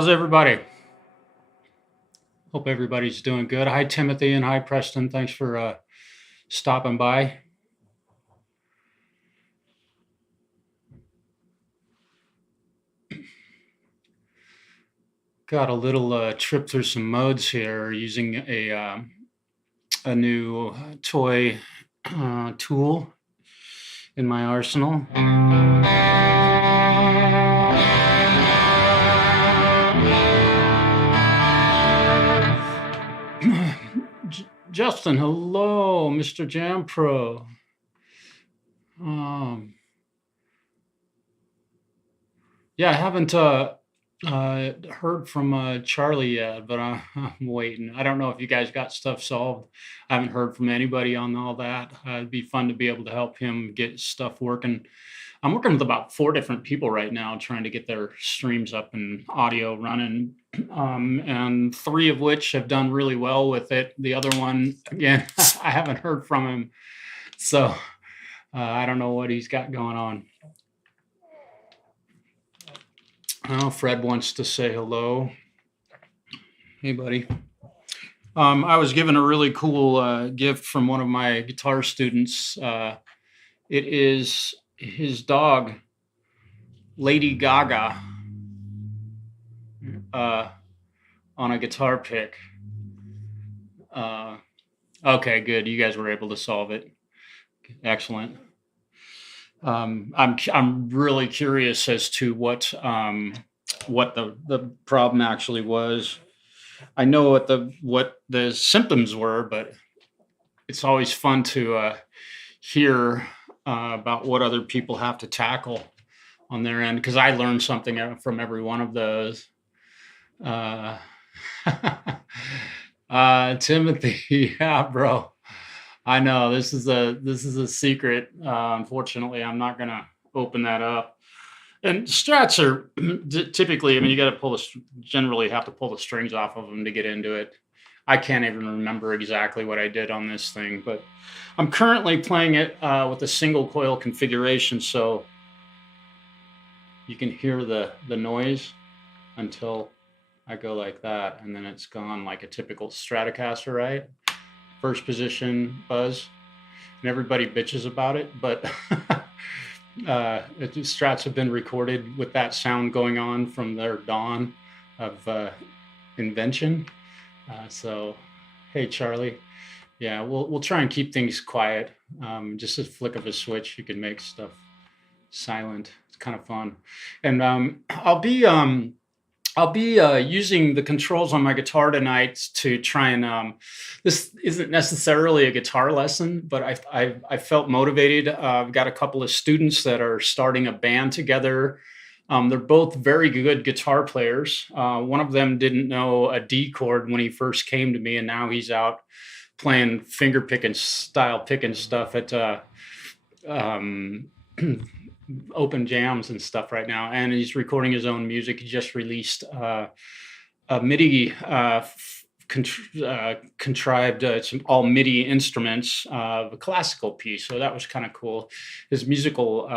How's everybody? Hope everybody's doing good. Hi, Timothy, and hi, Preston. Thanks for stopping by. Got a little trip through some modes here using a new toy tool in my arsenal. Justin, hello, Mr. Jam Pro. Yeah, I haven't heard from Charlie yet, but I'm waiting. I don't know if you guys got stuff solved. I haven't heard from anybody on all that. It'd be fun to be able to help him get stuff working. I'm working with about 4 different people right now trying to get their streams up and audio running, and 3 of which have done really well with it. The other one, again, I haven't heard from him, so I don't know what he's got going on. Oh, Fred wants to say hello. Hey, buddy. I was given a really cool gift from one of my guitar students. It is his dog, Lady Gaga, on a guitar pick. Okay, good. You guys were able to solve it. Excellent. I'm really curious as to what the problem actually was. I know what the symptoms were, but it's always fun to hear about what other people have to tackle on their end, because I learned something from every one of those. Timothy, yeah, bro. I know this is a secret. Unfortunately, I'm not gonna open that up. And strats are typically, I mean, you got to generally have to pull the strings off of them to get into it. I can't even remember exactly what I did on this thing, but I'm currently playing it with a single coil configuration, so you can hear the noise until I go like that, and then it's gone like a typical Stratocaster, right? First position buzz, and everybody bitches about it, but strats have been recorded with that sound going on from their dawn of invention. So, hey, Charlie. Yeah, we'll try and keep things quiet. Just a flick of a switch, you can make stuff silent. It's kind of fun, and I'll be using the controls on my guitar tonight to try and. This isn't necessarily a guitar lesson, but I felt motivated. I've got a couple of students that are starting a band together. They're both very good guitar players. One of them didn't know a D chord when he first came to me, and now he's out playing finger picking style picking stuff at open jams and stuff right now, and he's recording his own music. He just released a MIDI contrived some all MIDI instruments of a classical piece, so that was kind of cool. His musical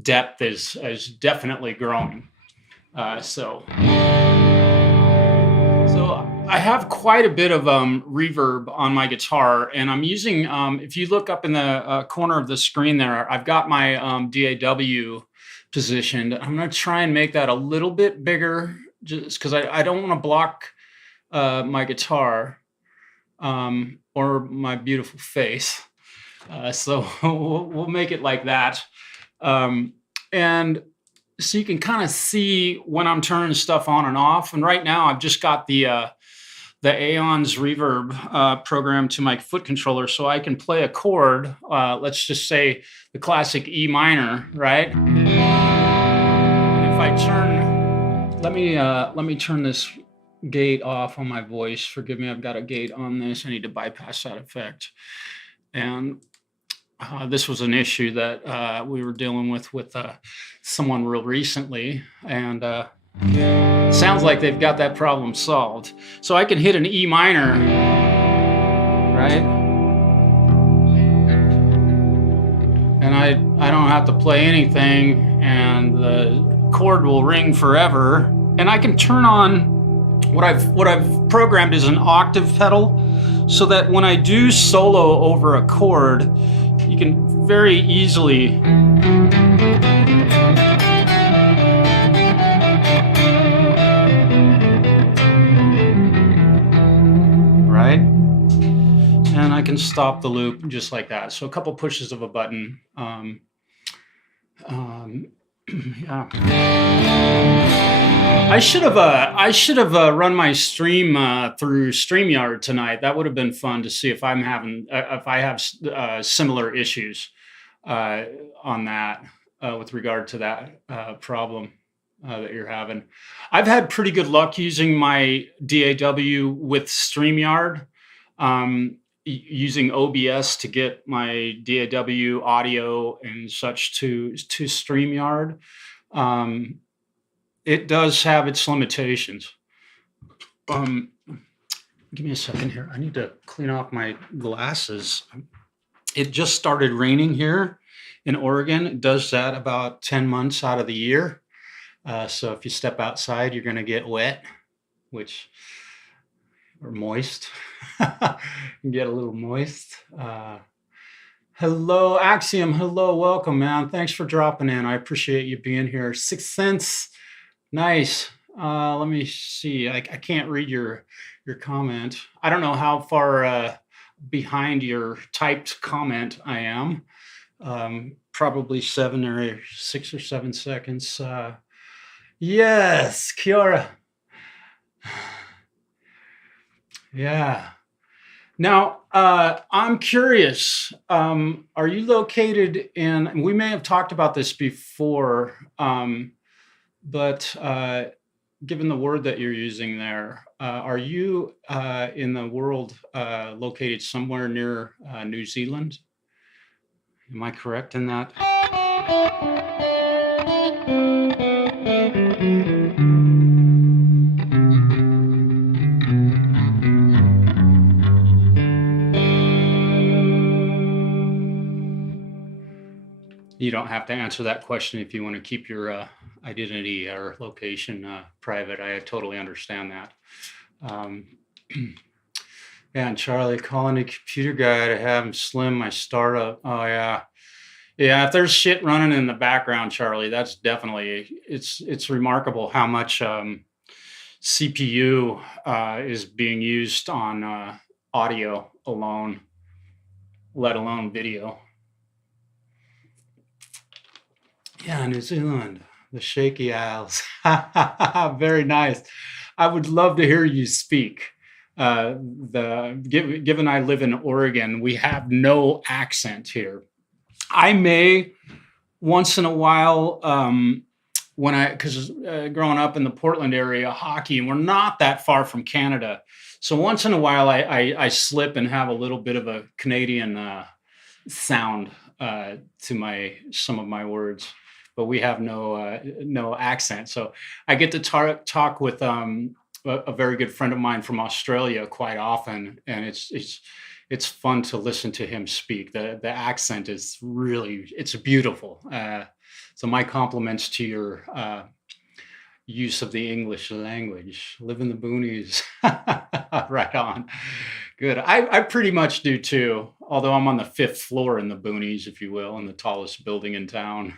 depth is definitely growing. So I have quite a bit of reverb on my guitar, and I'm using, if you look up in the corner of the screen there, I've got my DAW positioned. I'm going to try and make that a little bit bigger, just because I don't want to block my guitar or my beautiful face. So we'll make it like that. And so you can kind of see when I'm turning stuff on and off. And right now I've just got the Aeons reverb program to my foot controller, so I can play a chord. Let's just say the classic E minor, right? And if I turn, let me turn this gate off on my voice. Forgive me, I've got a gate on this. I need to bypass that effect. And this was an issue that we were dealing with someone real recently, and sounds like they've got that problem solved. So I can hit an E minor, right? And I don't have to play anything, and the chord will ring forever. And I can turn on what I've programmed is an octave pedal, so that when I do solo over a chord, you can very easily right? And I can stop the loop just like that. So a couple pushes of a button. Yeah. I should have run my stream through StreamYard tonight. That would have been fun to see if I have similar issues on that with regard to that problem that you're having. I've had pretty good luck using my DAW with StreamYard, using OBS to get my DAW audio and such to StreamYard. It does have its limitations. Give me a second here. I need to clean off my glasses. It just started raining here in Oregon. It does that about 10 months out of the year. So if you step outside, you're going to get wet, or moist. Get a little moist. Hello, Axiom. Hello, welcome, man. Thanks for dropping in. I appreciate you being here. 6 cents. Nice. Let me see. I can't read your comment. I don't know how far behind your typed comment I am. Probably 6 or 7 seconds. Yes, kia ora. Yeah. Now, I'm curious, are you located in, we may have talked about this before, but given the word that you're using there, are you in the world located somewhere near New Zealand? Am I correct in that? You don't have to answer that question if you want to keep your identity or location private. I totally understand that. And Charlie, calling the computer guy to have him slim my startup. Oh yeah. Yeah, if there's shit running in the background, Charlie, that's definitely, it's remarkable how much CPU is being used on audio alone, let alone video. Yeah, New Zealand, the Shaky Isles. Very nice. I would love to hear you speak. Given I live in Oregon, we have no accent here. I may once in a while, because growing up in the Portland area, hockey, and we're not that far from Canada. So once in a while, I slip and have a little bit of a Canadian sound to some of my words. But we have no accent. So I get to talk with a very good friend of mine from Australia quite often, and it's fun to listen to him speak. The accent is it's beautiful. So my compliments to your use of the English language. Live in the boonies. Right on. Good. I pretty much do too, although I'm on the 5th floor in the boonies, if you will, in the tallest building in town.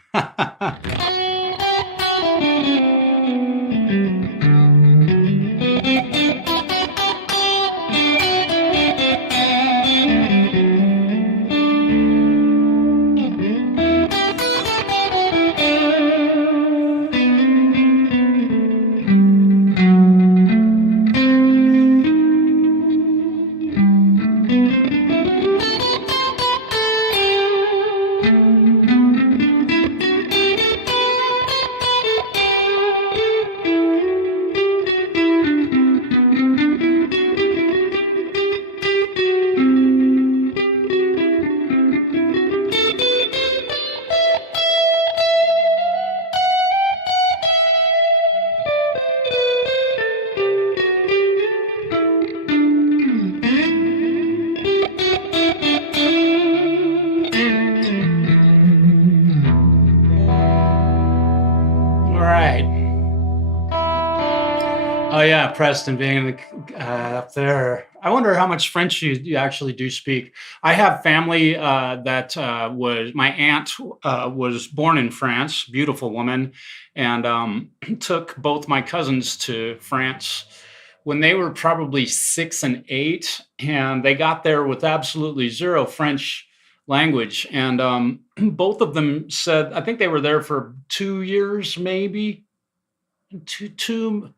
Yeah, Preston being up there. I wonder how much French you actually do speak. I have family that was my aunt was born in France, beautiful woman, and took both my cousins to France when they were probably 6 and 8, and they got there with absolutely zero French language. And both of them said, I think they were there for 2 years, maybe two,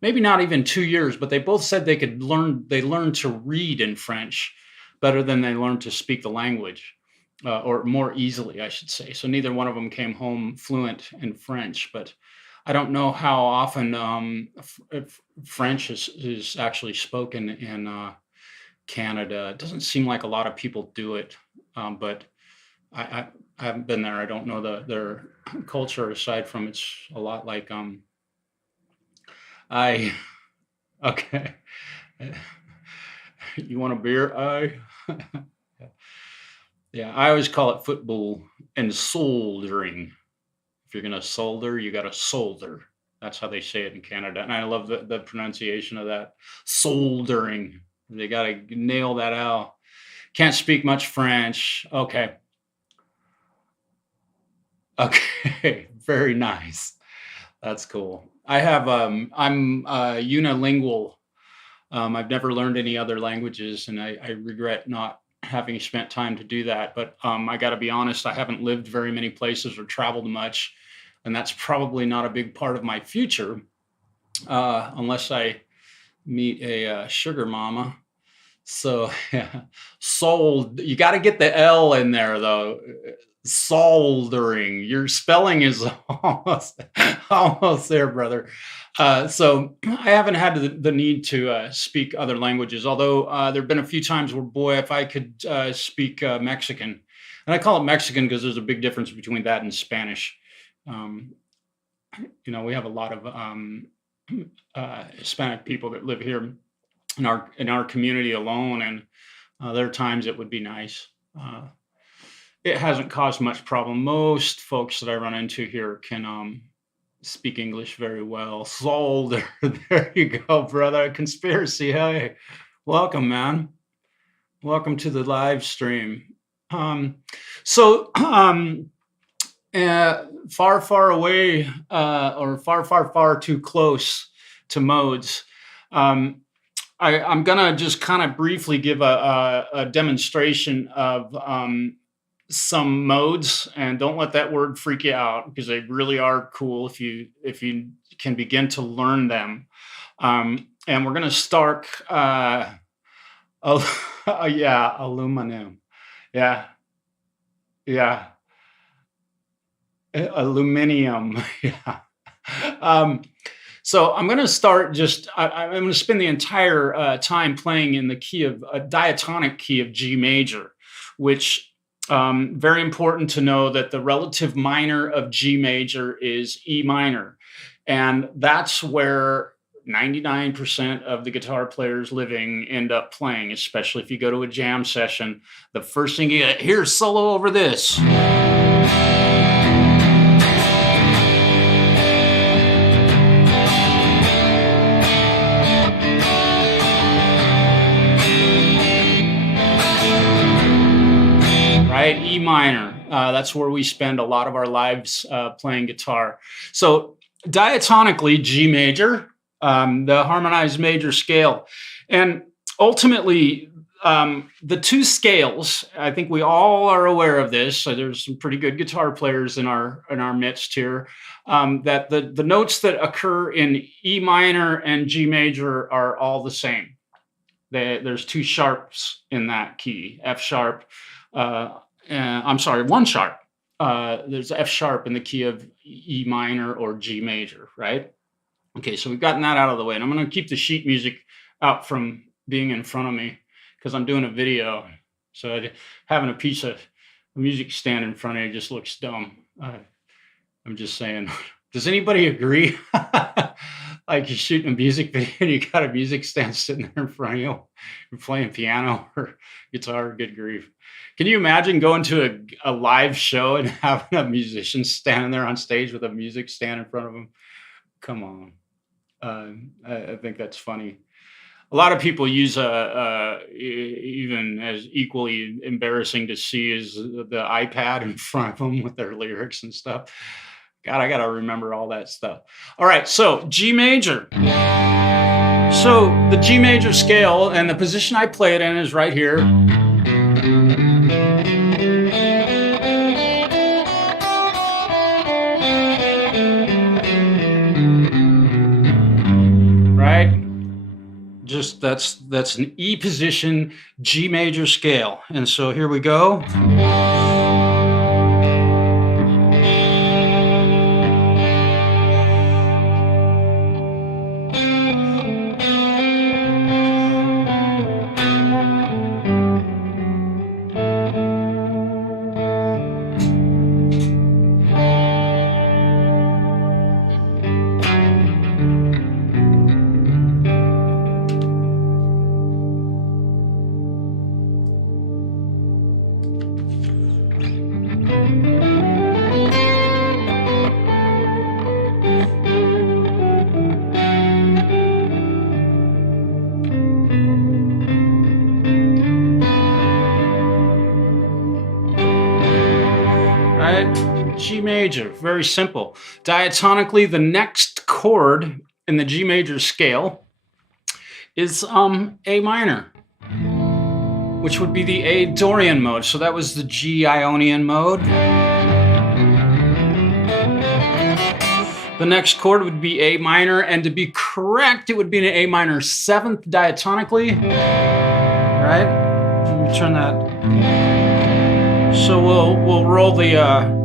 maybe not even 2 years, but they both said they learned to read in French better than they learned to speak the language, or more easily, I should say. So neither one of them came home fluent in French, but I don't know how often if French is actually spoken in Canada. It doesn't seem like a lot of people do it, but I haven't been there. I don't know their culture aside from it's a lot like I okay. You want a beer? I yeah. I always call it football and soldering. If you're gonna solder, you gotta solder. That's how they say it in Canada, and I love the pronunciation of that soldering. They gotta nail that out. Can't speak much French. Okay, okay, very nice. That's cool. I'm unilingual. I've never learned any other languages, and I regret not having spent time to do that. But I got to be honest, I haven't lived very many places or traveled much, and that's probably not a big part of my future, unless I meet a sugar mama. So yeah, sold. You got to get the L in there though. Soldering. Your spelling is almost almost there, brother. So I haven't had the need to speak other languages. Although there have been a few times where, boy, if I could speak Mexican, and I call it Mexican because there's a big difference between that and Spanish. Um, we have a lot of Hispanic people that live here in our community alone, and there are times it would be nice. It hasn't caused much problem. Most folks that I run into here can speak English very well. Sold. There you go, brother. Conspiracy. Hey, welcome, man. Welcome to the live stream. So, far, far away, or far, far, far too close to modes. I'm gonna just kind of briefly give a demonstration of some modes, and don't let that word freak you out because they really are cool if you can begin to learn them. And we're gonna start. Yeah, aluminum. Yeah, yeah, aluminium. Yeah. Um, so I'm going to start I'm going to spend the entire time playing in the key of a diatonic key of G major, which very important to know that the relative minor of G major is E minor. And that's where 99% of the guitar players living end up playing, especially if you go to a jam session. The first thing you get, here's solo over this. Right? E minor. That's where we spend a lot of our lives playing guitar. So diatonically, G major, the harmonized major scale. And ultimately, the two scales, I think we all are aware of this. So there's some pretty good guitar players in our midst here. That the notes that occur in E minor and G major are all the same. There's two sharps in that key, F sharp. I'm sorry, one sharp. There's F sharp in the key of E minor or G major, right? Okay, so we've gotten that out of the way, and I'm going to keep the sheet music out from being in front of me because I'm doing a video. So having a piece of music stand in front of you just looks dumb. I'm just saying. Does anybody agree? Like you're shooting a music video and you got a music stand sitting there in front of you, you're playing piano or guitar, good grief. Can you imagine going to a live show and having a musician standing there on stage with a music stand in front of him? Come on. I think that's funny. A lot of people use even as equally embarrassing to see is the iPad in front of them with their lyrics and stuff. God, I gotta remember all that stuff. All right, so G major. So the G major scale and the position I play it in is right here. Right? Just that's an E position G major scale. And so here we go. G major, very simple. Diatonically, the next chord in the G major scale is A minor, which would be the A Dorian mode. So that was the G Ionian mode. The next chord would be A minor, and to be correct, it would be an A minor 7th diatonically. Right? Let me turn that. So we'll roll the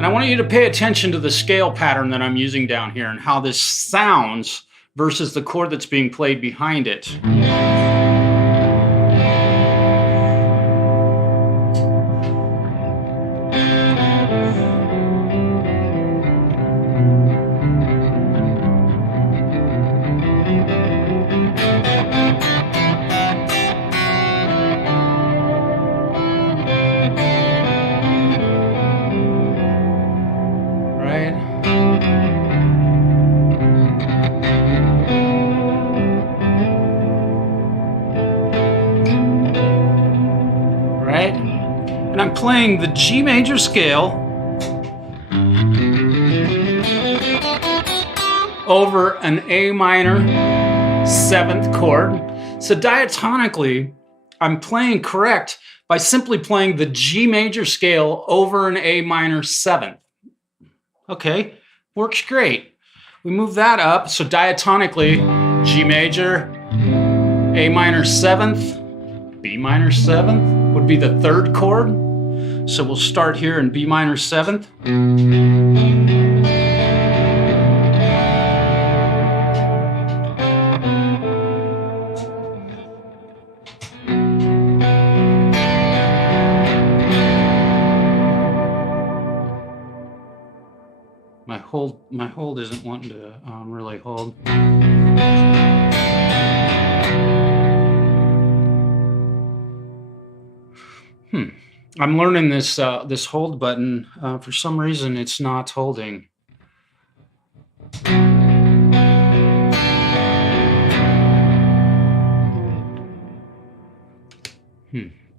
and I want you to pay attention to the scale pattern that I'm using down here and how this sounds versus the chord that's being played behind it. And I'm playing the G major scale over an A minor 7th chord. So diatonically, I'm playing correct by simply playing the G major scale over an A minor 7th. Okay, works great. We move that up, so diatonically, G major, A minor 7th, B minor 7th would be the 3rd chord. So we'll start here in B minor 7th. My hold isn't wanting to really hold. I'm learning this this hold button. For some reason, it's not holding.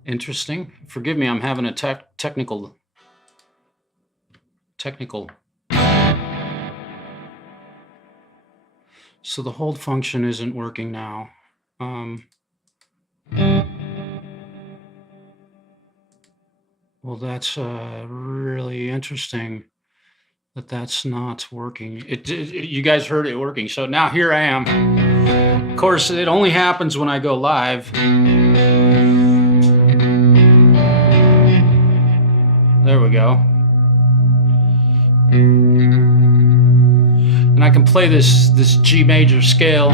Interesting. Forgive me, I'm having a technical. So the hold function isn't working now. Well, that's really interesting that that's not working. You guys heard it working. So now here I am. Of course, it only happens when I go live. There we go. And I can play this G major scale.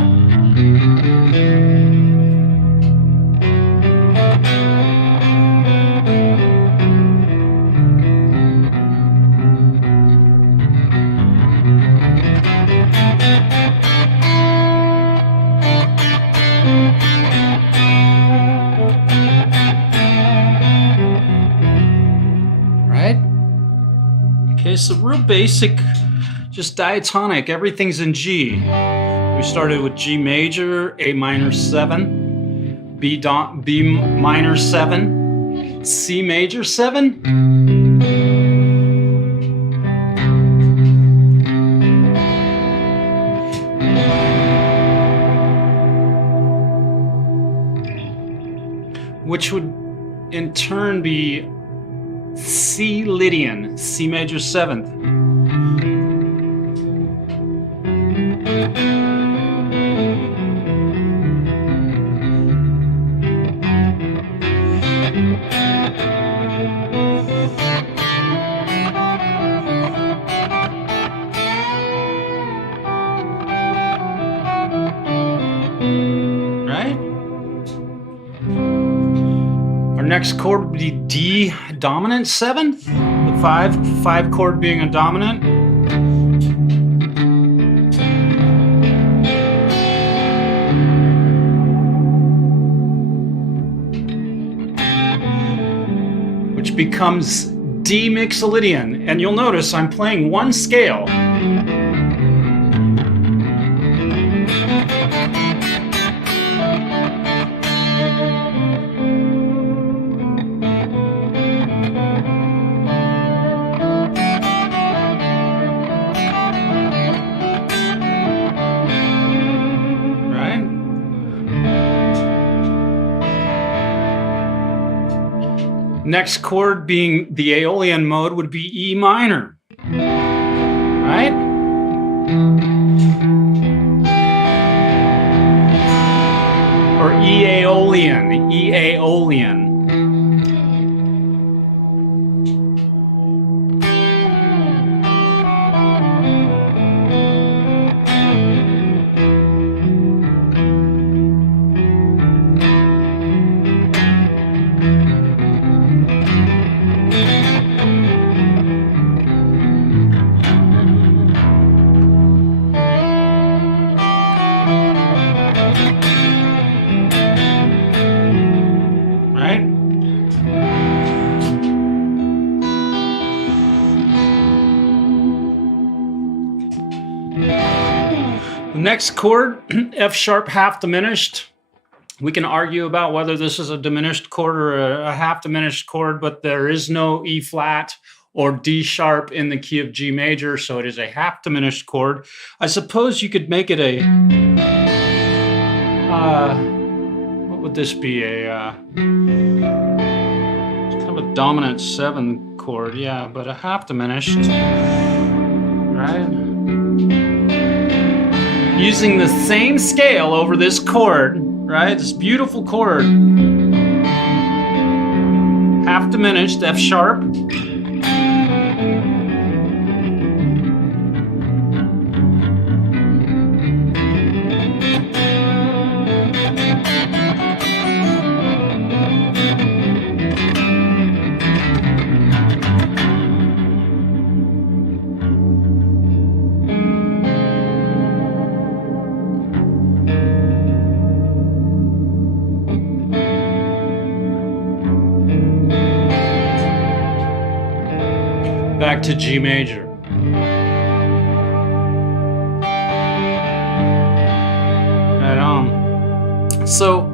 Okay, so real basic, just diatonic, everything's in G. We started with G major, A minor 7, B minor 7, C major 7. Which would in turn be C Lydian, C major 7th. Right? Our next chord would be D dominant 7th, the 5 chord being a dominant. Which becomes D mixolydian, and you'll notice I'm playing one scale. Next chord being the Aeolian mode would be E minor, right? Or E Aeolian, E Aeolian. Next chord, F sharp half diminished. We can argue about whether this is a diminished chord or a half diminished chord, but there is no E flat or D sharp in the key of G major, so it is a half diminished chord. I suppose you could make it a, what would this be? It's kind of a dominant 7 chord, yeah, but a half diminished, right? Using the same scale over this chord, right? This beautiful chord. Half diminished, F sharp. Back to G major. Right on. So,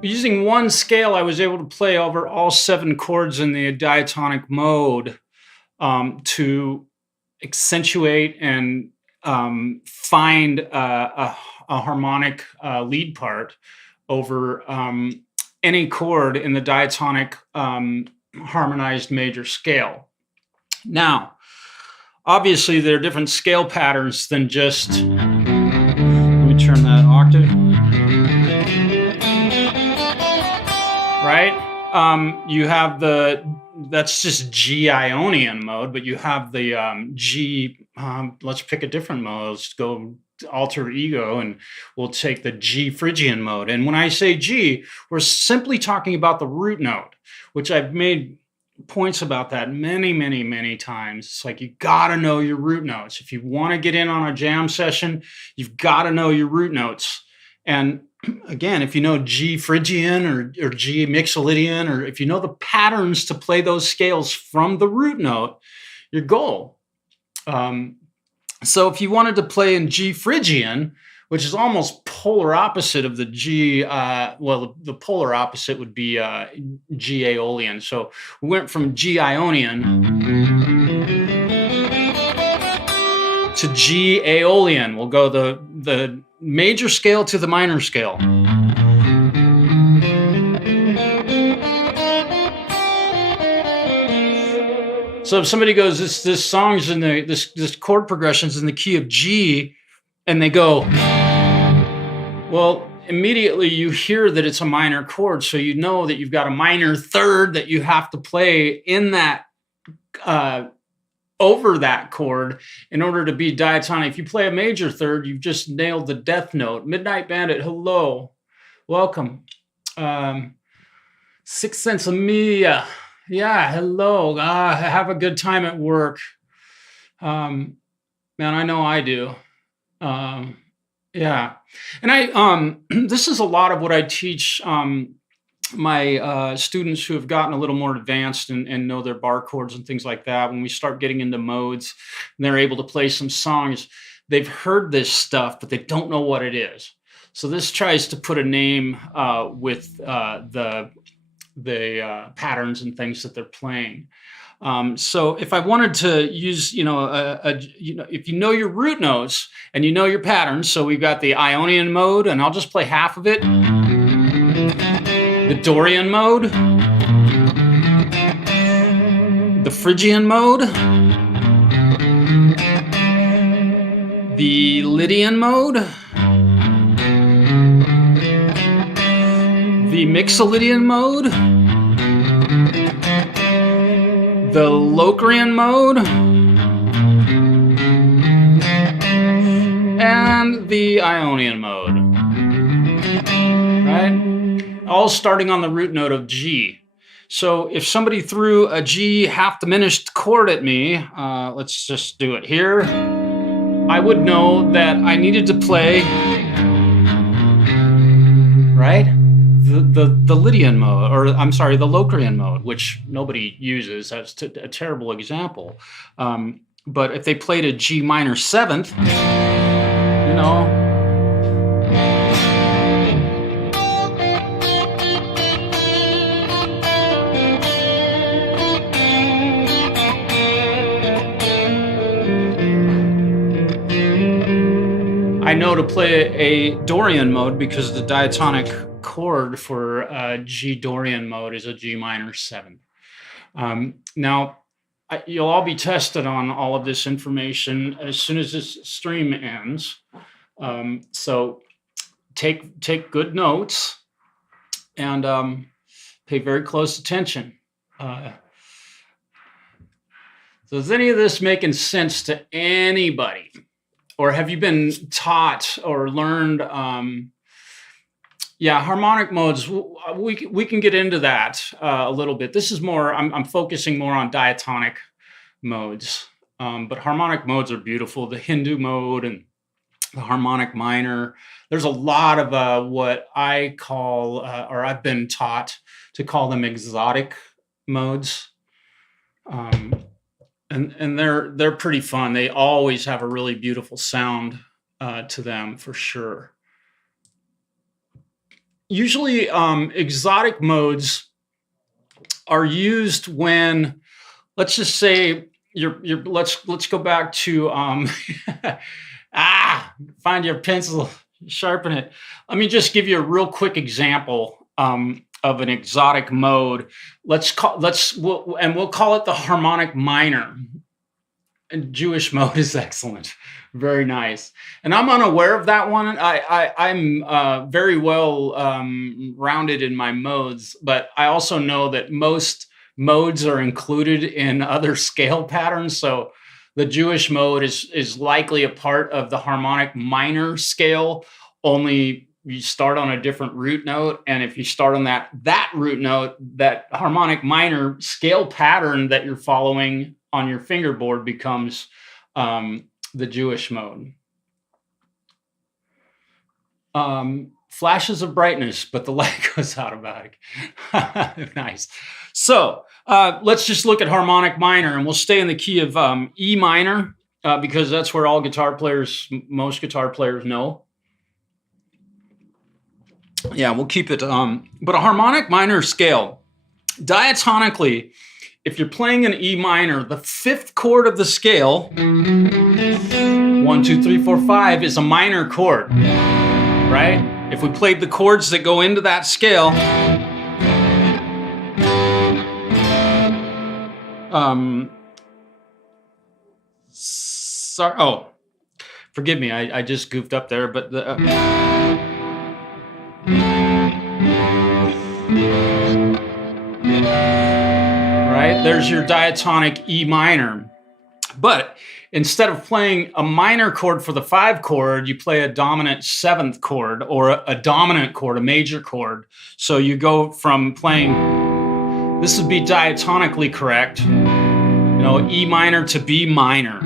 using one scale, I was able to play over all 7 chords in the diatonic mode to accentuate and find a harmonic lead part over any chord in the diatonic harmonized major scale. Now, obviously, there are different scale patterns than just, let me turn that octave, right? You have that's just G Ionian mode, but you have the G, let's pick a different mode. Let's go alter ego, and we'll take the G Phrygian mode. And when I say G, we're simply talking about the root note, which I've made points about that many times. It's like, you got to know your root notes. If you want to get in on a jam session, you've got to know your root notes. And again, if you know G Phrygian or G mixolydian, or if you know the patterns to play those scales from the root note, your goal. So if you wanted to play in G Phrygian, which is almost polar opposite of the G. Well, the polar opposite would be G Aeolian. So we went from G Ionian to G Aeolian. We'll go the major scale to the minor scale. So if somebody goes, this song's in this chord progression's in the key of G, and they go, well, immediately you hear that it's a minor chord, so you know that you've got a minor third that you have to play in that over that chord in order to be diatonic. If you play a major third, you've just nailed the death note. Midnight Bandit, hello, welcome. Sixth Sense Amelia. Yeah, hello. Have a good time at work. Man, I know I do. Yeah. And I this is a lot of what I teach my students who have gotten a little more advanced and know their bar chords and things like that. When we start getting into modes and they're able to play some songs, they've heard this stuff, but they don't know what it is. So this tries to put a name with the patterns and things that they're playing. So if I wanted to use, if you know your root notes and you know your patterns, so we've got the Ionian mode, and I'll just play half of it. The Dorian mode, the Phrygian mode, the Lydian mode, the Mixolydian mode, the Locrian mode, and the Ionian mode, right? All starting on the root note of G. So if somebody threw a G half diminished chord at me, let's just do it here, I would know that I needed to play, right? The Lydian mode, or I'm sorry, the Locrian mode, which nobody uses. That's a terrible example. But if they played a G minor seventh, I know to play a Dorian mode because the diatonic chord for G Dorian mode is a G minor 7. Now, you'll all be tested on all of this information as soon as this stream ends. So take good notes and pay very close attention. So is any of this making sense to anybody? Or have you been taught or learned? Harmonic modes. We can get into that a little bit. This is more. I'm focusing more on diatonic modes, but harmonic modes are beautiful. The Hindu mode and the harmonic minor. There's a lot of what I call, or I've been taught to call them exotic modes. And they're pretty fun. They always have a really beautiful sound to them, for sure. Usually, exotic modes are used when, let's just say, let's go back to find your pencil, sharpen it. Let me just give you a real quick example of an exotic mode. We'll call it the harmonic minor. And Jewish mode is excellent, very nice. And I'm unaware of that one. I'm very well rounded in my modes, but I also know that most modes are included in other scale patterns. So the Jewish mode is likely a part of the harmonic minor scale, only you start on a different root note. And if you start on that root note, that harmonic minor scale pattern that you're following on your fingerboard becomes the Jewish mode. Flashes of brightness, but the light goes automatic. Nice. So let's just look at harmonic minor, and we'll stay in the key of E minor because that's where most guitar players know. Yeah, we'll keep it. But a harmonic minor scale, diatonically, if you're playing an E minor, the fifth chord of the scale, 1, 2, 3, 4, 5, is a minor chord, right? If we played the chords that go into that scale, sorry, oh, forgive me, I just goofed up there, but the right, there's your diatonic E minor. But instead of playing a minor chord for the 5 chord, you play a dominant 7th chord, or a dominant chord, a major chord. So you go from playing, this would be diatonically correct, you know, E minor to B minor.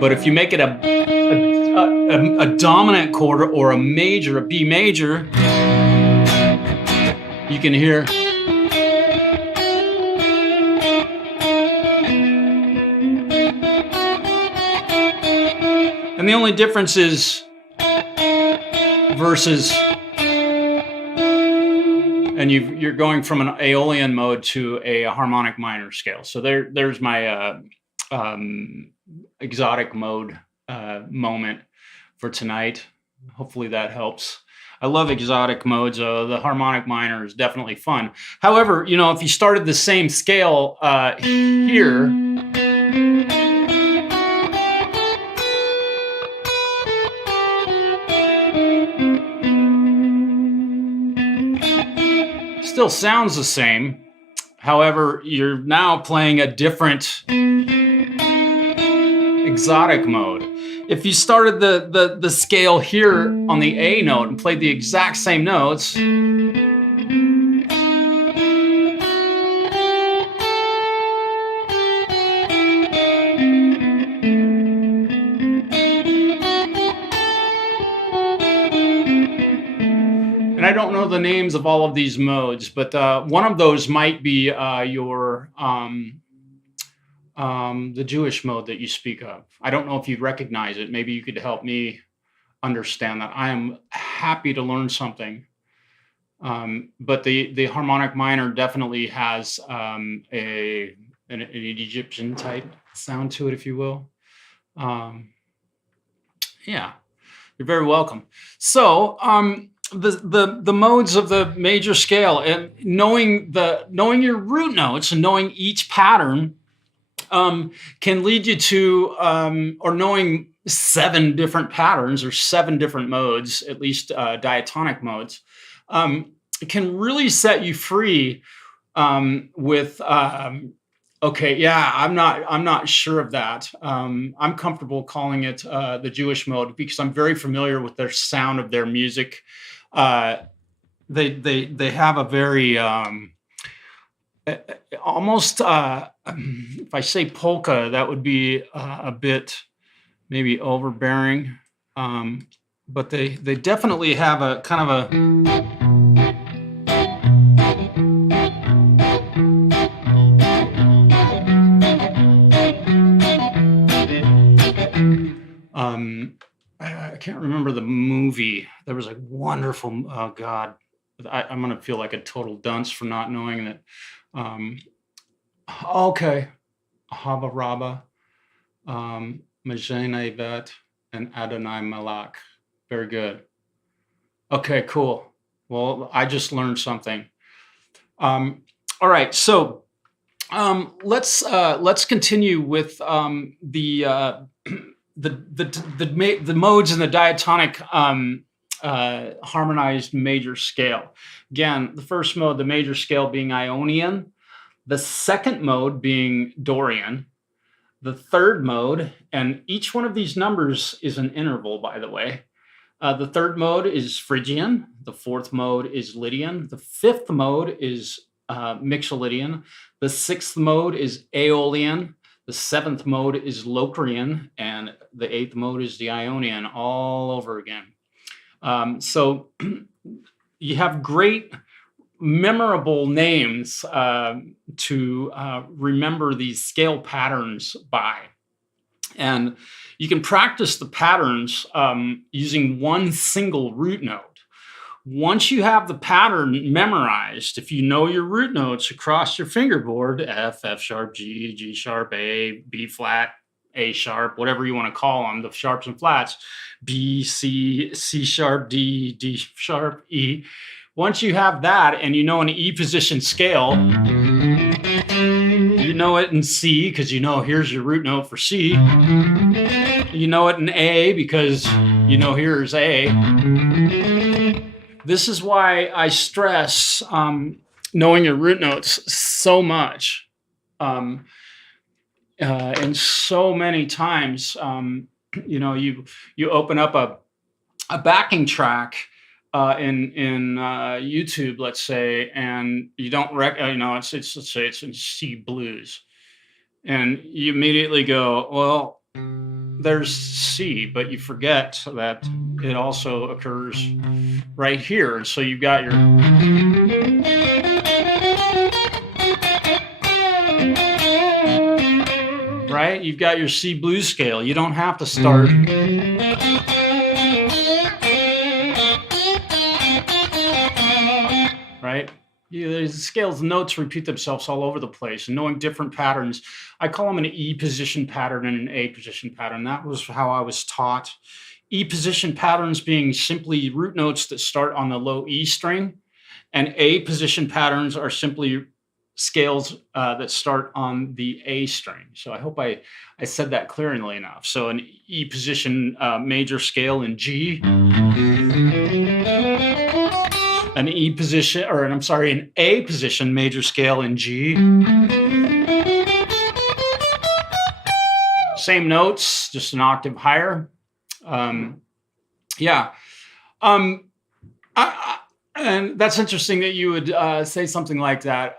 But if you make it a dominant chord or a major, a B major, you can hear. And the only difference is versus, and you're going from an Aeolian mode to a harmonic minor scale. So there's my exotic mode moment for tonight. Hopefully that helps. I love exotic modes. The harmonic minor is definitely fun. However, you know, if you started the same scale here, still sounds the same. However, you're now playing a different exotic mode. If you started the scale here on the A note and played the exact same notes, and I don't know the names of all of these modes, but one of those might be your the Jewish mode that you speak of. I don't know if you'd recognize it. Maybe you could help me understand that. I am happy to learn something. But the harmonic minor definitely has an Egyptian type sound to it, if you will. Yeah, you're very welcome. So the modes of the major scale, and knowing your root notes and knowing each pattern can lead you to, or knowing 7 different patterns or 7 different modes, at least diatonic modes, can really set you free with, okay, yeah, I'm not sure of that. I'm comfortable calling it the Jewish mode because I'm very familiar with their sound of their music. They have a very almost, if I say polka, that would be a bit maybe overbearing, but they definitely have a kind of a I can't remember the movie. There was a wonderful, oh God, I'm gonna feel like a total dunce for not knowing that. Okay, Hava Rabba, Majene Evet, and Adonai Malak. Very good. Okay, cool. Well, I just learned something. All right, so let's continue with the modes in the diatonic harmonized major scale. Again, the first mode, the major scale, being Ionian. The second mode being Dorian. The third mode, and each one of these numbers is an interval, by the way. The third mode is Phrygian. The fourth mode is Lydian. The fifth mode is Mixolydian. The sixth mode is Aeolian. The seventh mode is Locrian. And the eighth mode is the Ionian, all over again. So you have great memorable names to remember these scale patterns by. And you can practice the patterns using one single root note. Once you have the pattern memorized, if you know your root notes across your fingerboard, F, F sharp, G, G sharp, A, B flat, A sharp, whatever you want to call them, the sharps and flats, B, C, C sharp, D, D sharp, E. Once you have that and you know an E position scale, you know it in C because you know here's your root note for C. You know it in A because you know here's A. This is why I stress knowing your root notes so much. And so many times, you open up a backing track in YouTube, let's say, and you don't it's let's say it's in C blues, and you immediately go, well, there's C, but you forget that it also occurs right here. And so you've got your right, you've got your C blues scale. You don't have to start right. The scales notes repeat themselves all over the place, and knowing different patterns. I call them an E position pattern and an A position pattern. That was how I was taught. E position patterns being simply root notes that start on the low E string, and A position patterns are simply scales that start on the A string. So I hope I said that clearly enough. So an E position major scale in G, an E position, or I'm sorry, an A position major scale in G. Same notes, just an octave higher. And that's interesting that you would say something like that,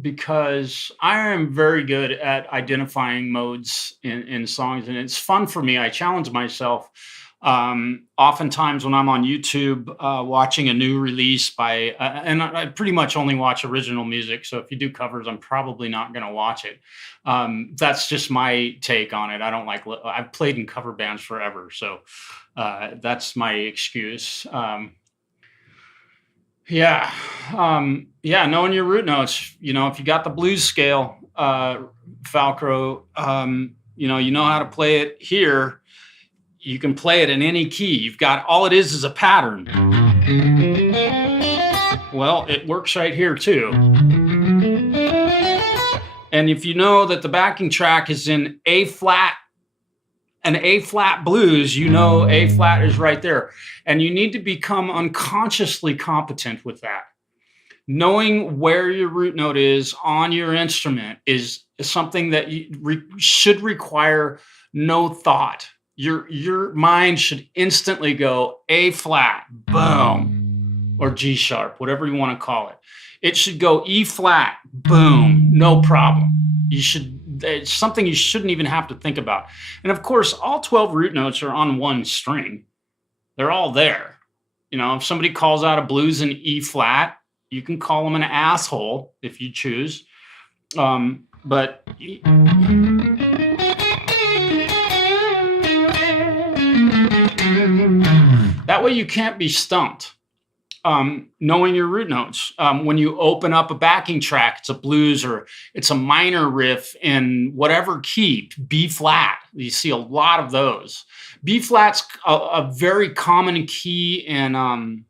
because I am very good at identifying modes in songs, and it's fun for me. I challenge myself. Oftentimes when I'm on YouTube watching a new release by, and I pretty much only watch original music. So if you do covers, I'm probably not going to watch it. That's just my take on it. I don't like, I've played in cover bands forever. So that's my excuse. Knowing your root notes, if you got the blues scale, Falcro, you know how to play it here. You can play it in any key. You've got, all it is a pattern. Well, it works right here too. And if you know that the backing track is in A flat, an A flat blues, you know A flat is right there. And you need to become unconsciously competent with that. Knowing where your root note is on your instrument is something that should require no thought. Your mind should instantly go A flat, boom, or G sharp, whatever you want to call it. It should go E flat, boom, no problem. It's something you shouldn't even have to think about. And of course, all 12 root notes are on one string. They're all there. If somebody calls out a blues in E flat, you can call them an asshole if you choose. But that way you can't be stumped. Knowing your root notes. When you open up a backing track, it's a blues or it's a minor riff in whatever key, B flat. You see a lot of those. B flat's a very common key in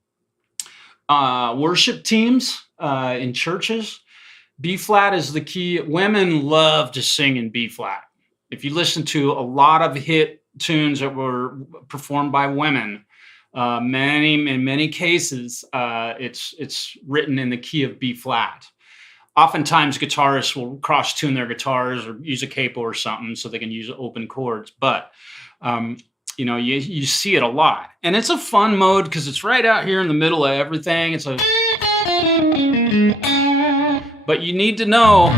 worship teams in churches. B flat is the key. Women love to sing in B flat. If you listen to a lot of hit tunes that were performed by women, in many cases, it's written in the key of B flat. Oftentimes, guitarists will cross tune their guitars or use a capo or something so they can use open chords. But you see it a lot, and it's a fun mode because it's right out here in the middle of everything. But you need to know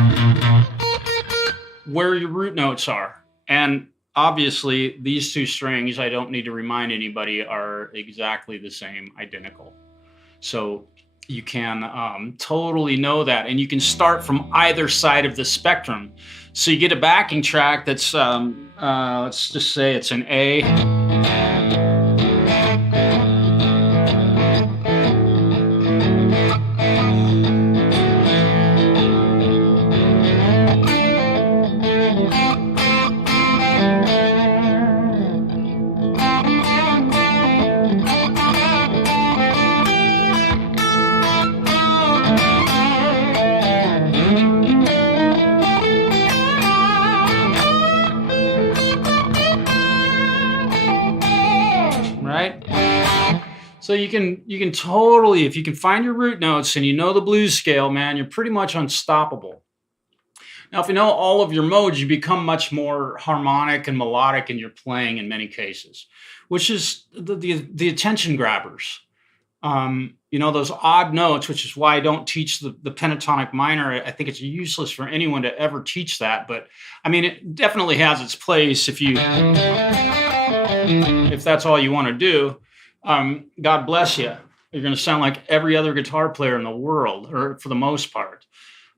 where your root notes are, and obviously, these two strings, I don't need to remind anybody, are exactly the same, identical. So you can totally know that, and you can start from either side of the spectrum. So you get a backing track that's let's just say it's an A. Right? So you can totally, if you can find your root notes and you know the blues scale, man, you're pretty much unstoppable. Now, if you know all of your modes, you become much more harmonic and melodic in your playing in many cases, which is the attention grabbers. Those odd notes, which is why I don't teach the pentatonic minor. I think it's useless for anyone to ever teach that. But I mean, it definitely has its place if that's all you want to do. God bless you. You're going to sound like every other guitar player in the world, or for the most part.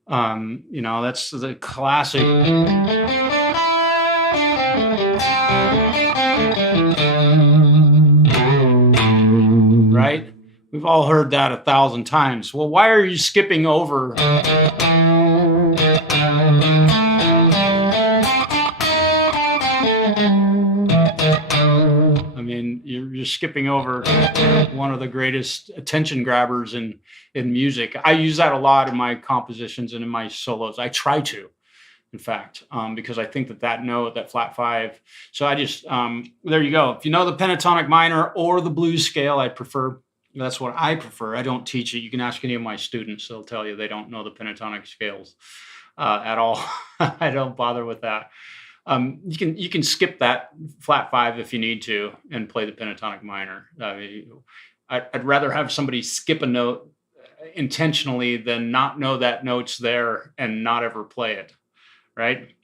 That's the classic. Right? We've all heard that 1,000 times. Well, why are you skipping over? I mean, you're skipping over one of the greatest attention grabbers in music. I use that a lot in my compositions and in my solos. I try to, in fact, because I think that note, that flat five. So I just there you go. If you know the pentatonic minor or the blues scale, that's what I prefer. I don't teach it. You can ask any of my students; they'll tell you they don't know the pentatonic scales at all. I don't bother with that. You can skip that flat five if you need to and play the pentatonic minor. I'd rather have somebody skip a note intentionally than not know that note's there and not ever play it. Right?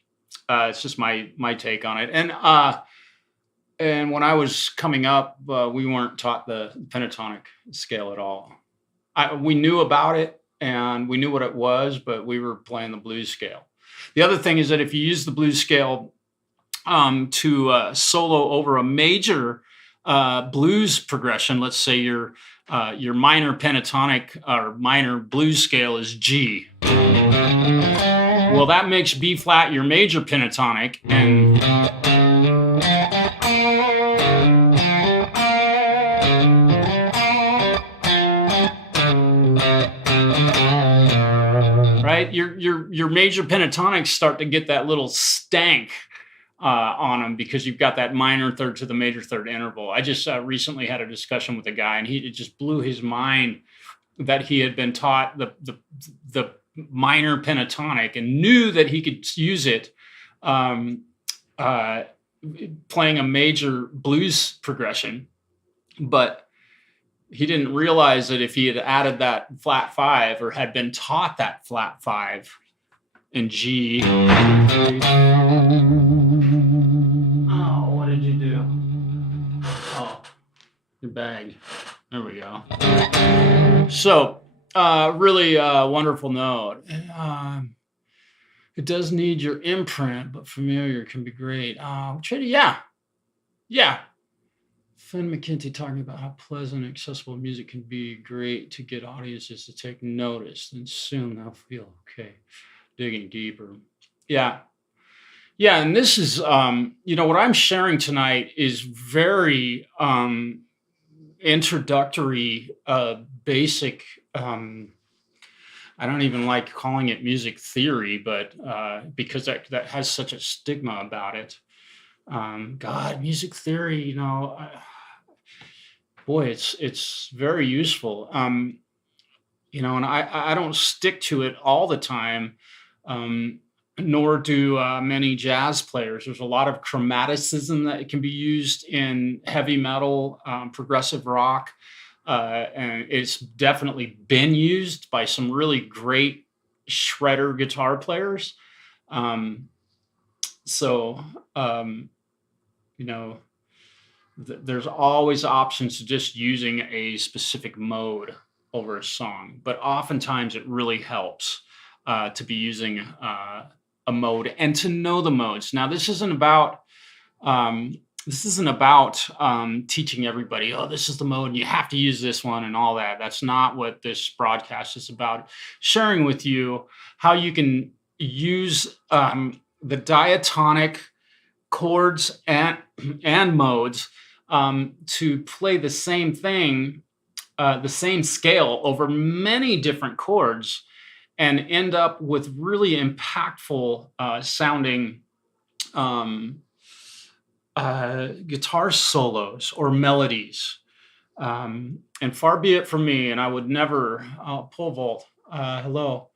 It's just my take on it. And when I was coming up, we weren't taught the pentatonic scale at all. We knew about it and we knew what it was, but we were playing the blues scale. The other thing is that if you use the blues scale to solo over a major blues progression, let's say your minor pentatonic or minor blues scale is G. Well, that makes B flat your major pentatonic, and right, your major pentatonics start to get that little stank on them because you've got that minor third to the major third interval. I just recently had a discussion with a guy, and it just blew his mind that he had been taught the minor pentatonic and knew that he could use it playing a major blues progression, but he didn't realize that if he had added that flat five or had been taught that flat five in G. Oh, what did you do? Oh, your bag. There we go. So, really wonderful note. It does need your imprint, but familiar can be great. Yeah. Finn McKenty talking about how pleasant, accessible music can be great to get audiences to take notice, and soon they'll feel okay. Digging deeper. Yeah, and this is, what I'm sharing tonight is very introductory, basic. I don't even like calling it music theory, but because that has such a stigma about it. God, music theory, boy, it's very useful. And I don't stick to it all the time. Nor do many jazz players. There's a lot of chromaticism that can be used in heavy metal, progressive rock, and it's definitely been used by some really great shredder guitar players. There's always options to just using a specific mode over a song, but oftentimes it really helps to be using a mode and to know the modes. Now, um, this isn't about teaching everybody, oh, this is the mode and you have to use this one and all that. That's not what this broadcast is about. Sharing with you how you can use the diatonic chords and modes to play the same thing, the same scale over many different chords and end up with really impactful sounding um, guitar solos or melodies. And far be it from me, and I would never pole vault. Hello.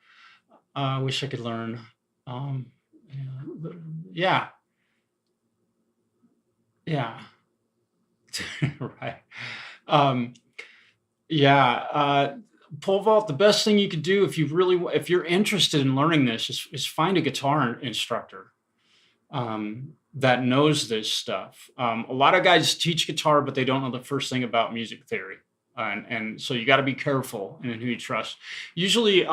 I wish I could learn. Um, yeah, yeah, right. Um, yeah, pole vault. The best thing you could do if you're interested in learning this, is find a guitar instructor that knows this stuff. A lot of guys teach guitar, but they don't know the first thing about music theory. And so you got to be careful in who you trust. Usually,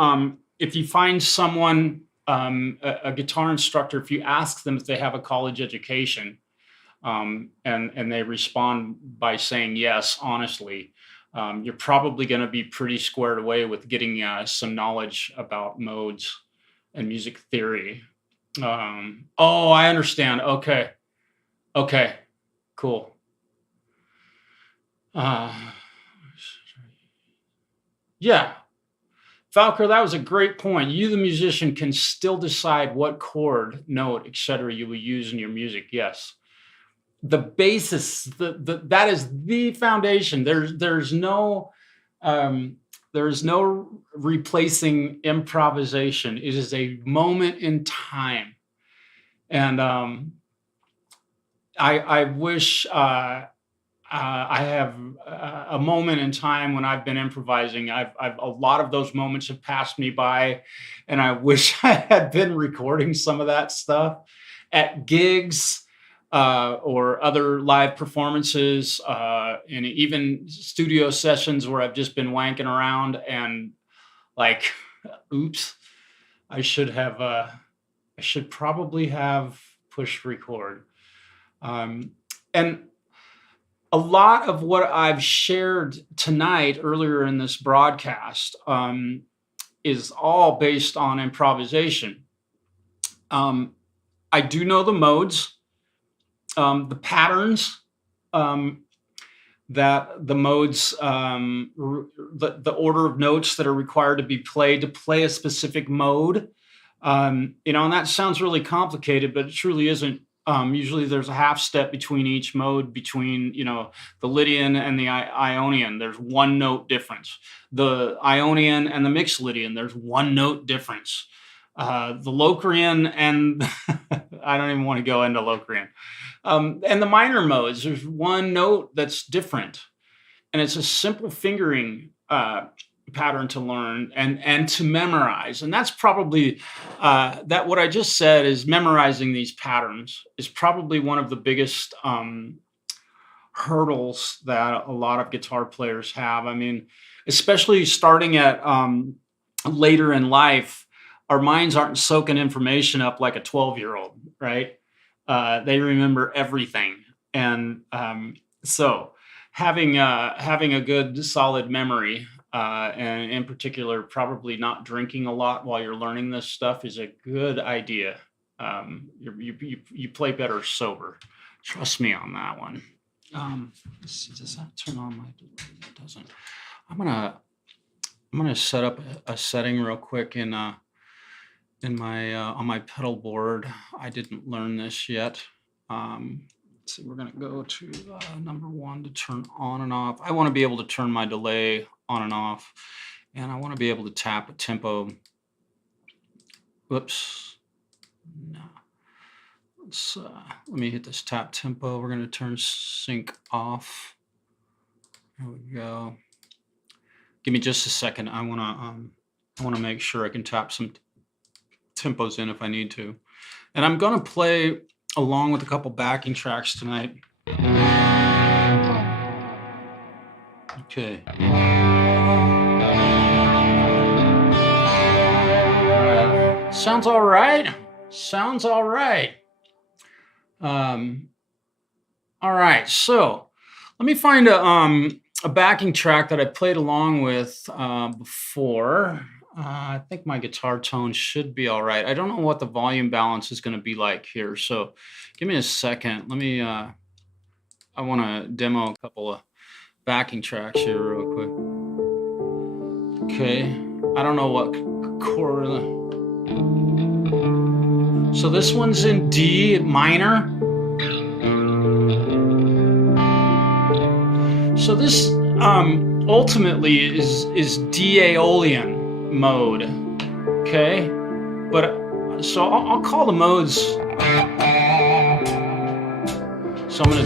if you find someone, a guitar instructor, if you ask them if they have a college education, and they respond by saying yes, honestly, you're probably going to be pretty squared away with getting some knowledge about modes and music theory. Oh, I understand. Okay. Okay. Cool. Uh, yeah. Falker, that was a great point. You, the musician, can still decide what chord, note, etc. you will use in your music. Yes. The basis, that is the foundation. There's no replacing improvisation. It is a moment in time. And I wish I have a moment in time when I've been improvising. A lot of those moments have passed me by, and I wish I had been recording some of that stuff at gigs or other live performances, and even studio sessions where I've just been wanking around and like, oops, I should probably have pushed record. And a lot of what I've shared tonight earlier in this broadcast is all based on improvisation. I do know the modes, the patterns, that the modes, the order of notes that are required to be played to play a specific mode. And that sounds really complicated, but it truly isn't. Usually there's a half step between each mode, between, the Lydian and the Ionian. There's one note difference. The Ionian and the mixed Lydian, there's one note difference. The Locrian and I don't even want to go into Locrian. And the minor modes, there's one note that's different. And it's a simple fingering pattern to learn and to memorize. And that's probably that what I just said is memorizing these patterns is probably one of the biggest hurdles that a lot of guitar players have. I mean, especially starting at later in life, our minds aren't soaking information up like a 12-year-old, right? They remember everything. And so having a good solid memory, and in particular, probably not drinking a lot while you're learning this stuff is a good idea. You play better sober. Trust me on that one. Let's see, does that turn on my delay? It doesn't. I'm gonna set up a setting real quick in my on my pedal board. I didn't learn this yet. So we're going to go to number 1 to turn on and off. I want to be able to turn my delay on and off, and I want to be able to tap a tempo. Whoops. No. Let me hit this tap tempo. We're going to turn sync off. There we go. Give me just a second. I want to make sure I can tap some tempos in if I need to. And I'm going to play along with a couple backing tracks tonight. Okay. Sounds all right. Sounds all right. All right, so let me find a backing track that I played along with before. I think my guitar tone should be all right. I don't know what the volume balance is going to be like here, so give me a second. Let me. I want to demo a couple of backing tracks here real quick. Okay, I don't know what chord. So this one's in D minor. So this ultimately is D Aeolian mode, okay? But so I'll call the modes. So I'm gonna.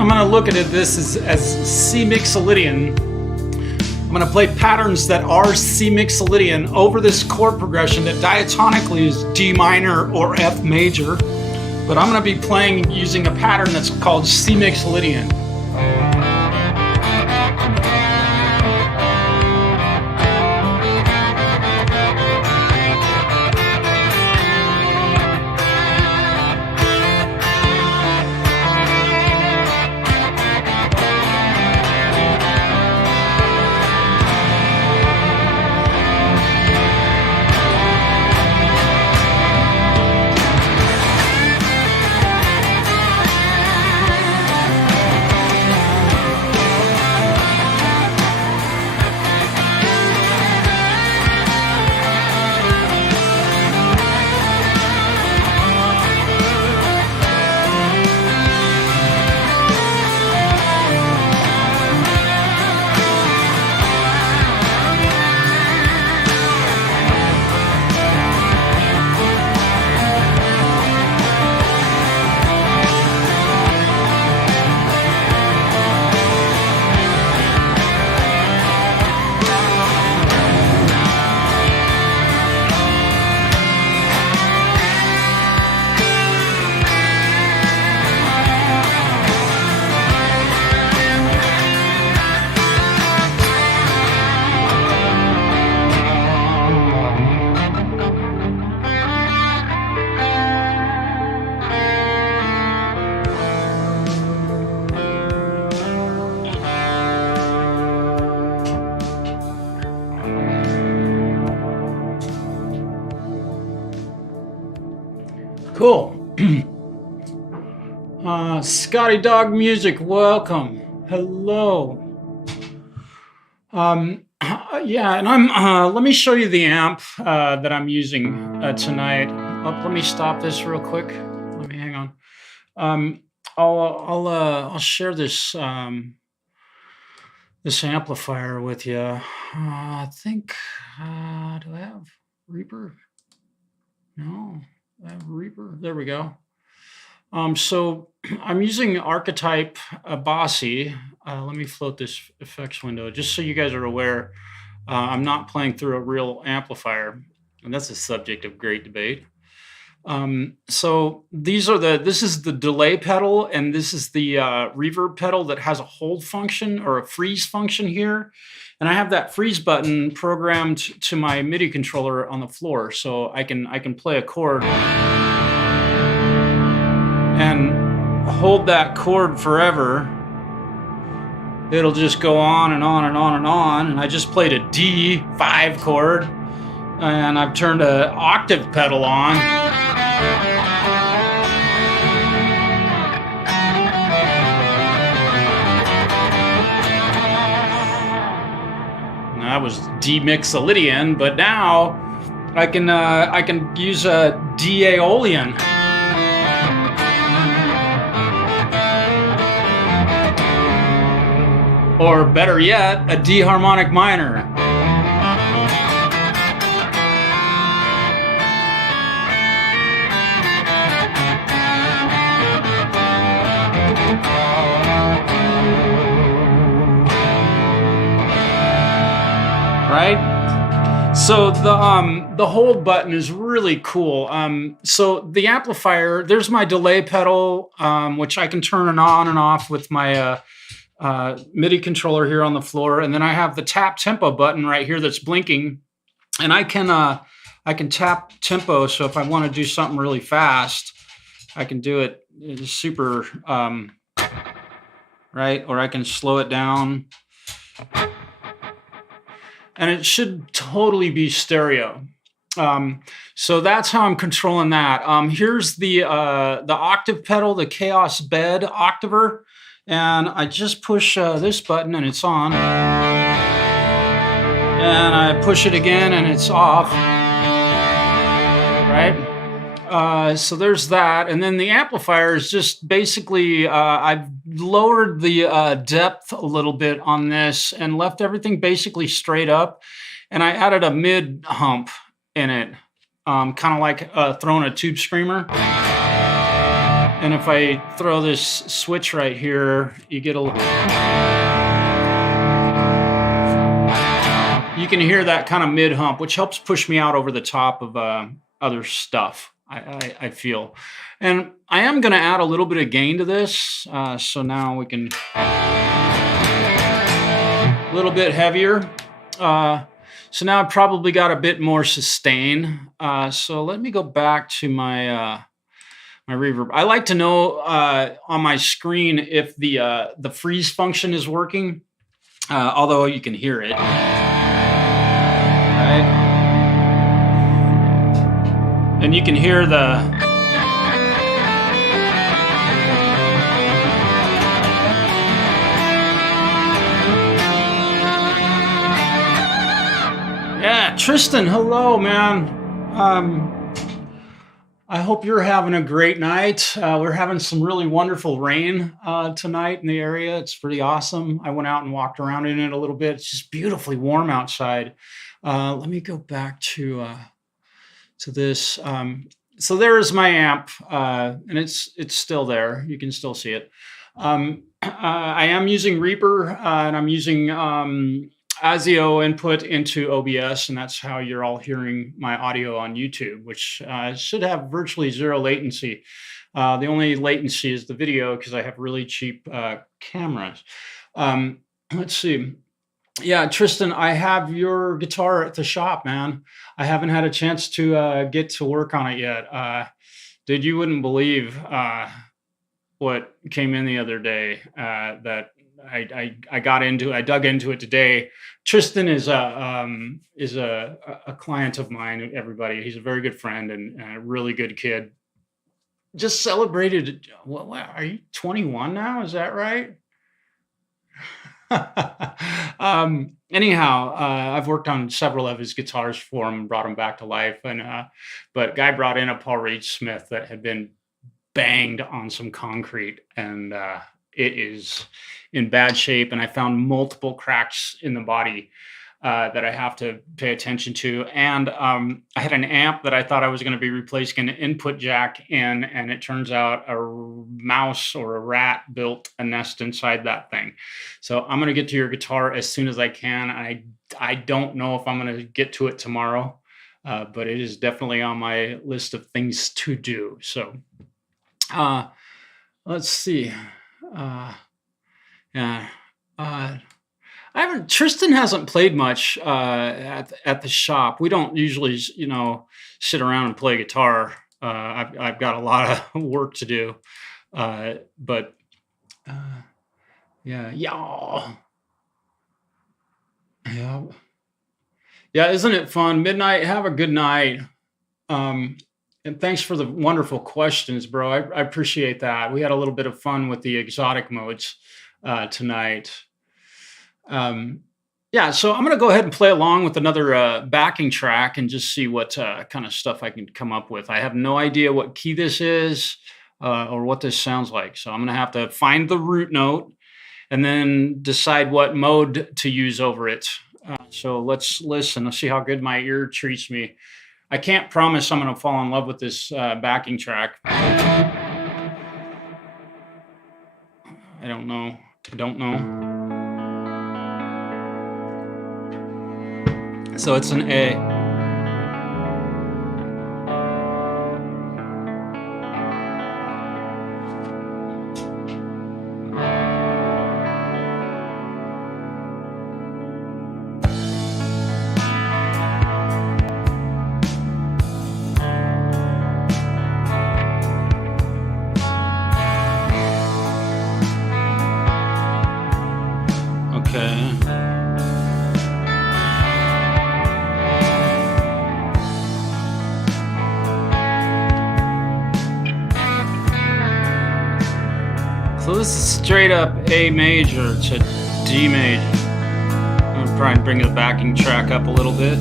I'm gonna look at this as C Mixolydian. I'm gonna play patterns that are C Mixolydian over this chord progression that diatonically is D minor or F major, but I'm gonna be playing using a pattern that's called C Mixolydian. Cool. Scotty Dog Music, welcome. Hello. Yeah, and let me show you the amp that I'm using tonight. Let me stop this real quick. Let me hang on. I'll share this this amplifier with you. I think do I have Reaper? No, I have Reaper. There we go. So I'm using Archetype Bossy. Let me float this effects window just so you guys are aware. I'm not playing through a real amplifier, and that's a subject of great debate. So this is the delay pedal, and this is the reverb pedal that has a hold function or a freeze function here. And I have that freeze button programmed to my MIDI controller on the floor, so I can play a chord and hold that chord forever. It'll just go on and on and on and on. And I just played a D5 chord, and I've turned an octave pedal on. And that was D Mixolydian, but now I can use a D Aeolian. Or better yet, a D harmonic minor. Right? So the hold button is really cool. So the amplifier, there's my delay pedal, which I can turn it on and off with my MIDI controller here on the floor, and then I have the tap tempo button right here that's blinking, and I can tap tempo. So if I want to do something really fast, I can do it super right, or I can slow it down, and it should totally be stereo. So that's how I'm controlling that. Here's the octave pedal, the Chaos Bed Octaver. And I just push this button and it's on. And I push it again and it's off. Right? So there's that. And then the amplifier is just basically, I've lowered the depth a little bit on this and left everything basically straight up. And I added a mid hump in it, kind of like throwing a tube screamer. And if I throw this switch right here, you get you can hear that kind of mid hump, which helps push me out over the top of other stuff, I feel. And I am going to add a little bit of gain to this. So now we can a little bit heavier. So now I've probably got a bit more sustain. So let me go back to my my reverb. I like to know on my screen if the freeze function is working, although you can hear it. Right? And you can hear the yeah, Tristan, hello, man. I hope you're having a great night. We're having some really wonderful rain tonight in the area. It's pretty awesome. I went out and walked around in it a little bit. It's just beautifully warm outside. Let me go back to this. So there is my amp, and it's still there. You can still see it. I am using Reaper, and I'm using ASIO input into OBS, and that's how you're all hearing my audio on YouTube, which should have virtually zero latency. The only latency is the video because I have really cheap cameras. Let's see. Yeah, Tristan, I have your guitar at the shop, man. I haven't had a chance to get to work on it yet. Dude, you wouldn't believe what came in the other day that I got into. I dug into it today. Tristan is a client of mine. Everybody, he's a very good friend and a really good kid. just celebrated. What are you 21 now? Is that right? Anyhow, I've worked on several of his guitars for him, brought him back to life, and but guy brought in a Paul Reed Smith that had been banged on some concrete, and it is in bad shape. And I found multiple cracks in the body that I have to pay attention to. And I had an amp that I thought I was going to be replacing an input jack in, and it turns out a mouse or a rat built a nest inside that thing. So I'm going to get to your guitar as soon as I can. I don't know if I'm going to get to it tomorrow, but it is definitely on my list of things to do. So let's see. Yeah. I haven't. Tristan hasn't played much at the shop. We don't usually, sit around and play guitar. I've got a lot of work to do, but yeah, yeah, yeah, yeah. Isn't it fun? Midnight. Have a good night. And thanks for the wonderful questions, bro. I appreciate that. We had a little bit of fun with the exotic modes tonight. Yeah, so I'm going to go ahead and play along with another backing track and just see what kind of stuff I can come up with. I have no idea what key this is or what this sounds like. So I'm going to have to find the root note and then decide what mode to use over it. So let's listen. Let's see how good my ear treats me. I can't promise I'm going to fall in love with this backing track. I don't know. I don't know. So it's an A. Okay. So this is straight up A major to D major. I'm gonna try and bring the backing track up a little bit.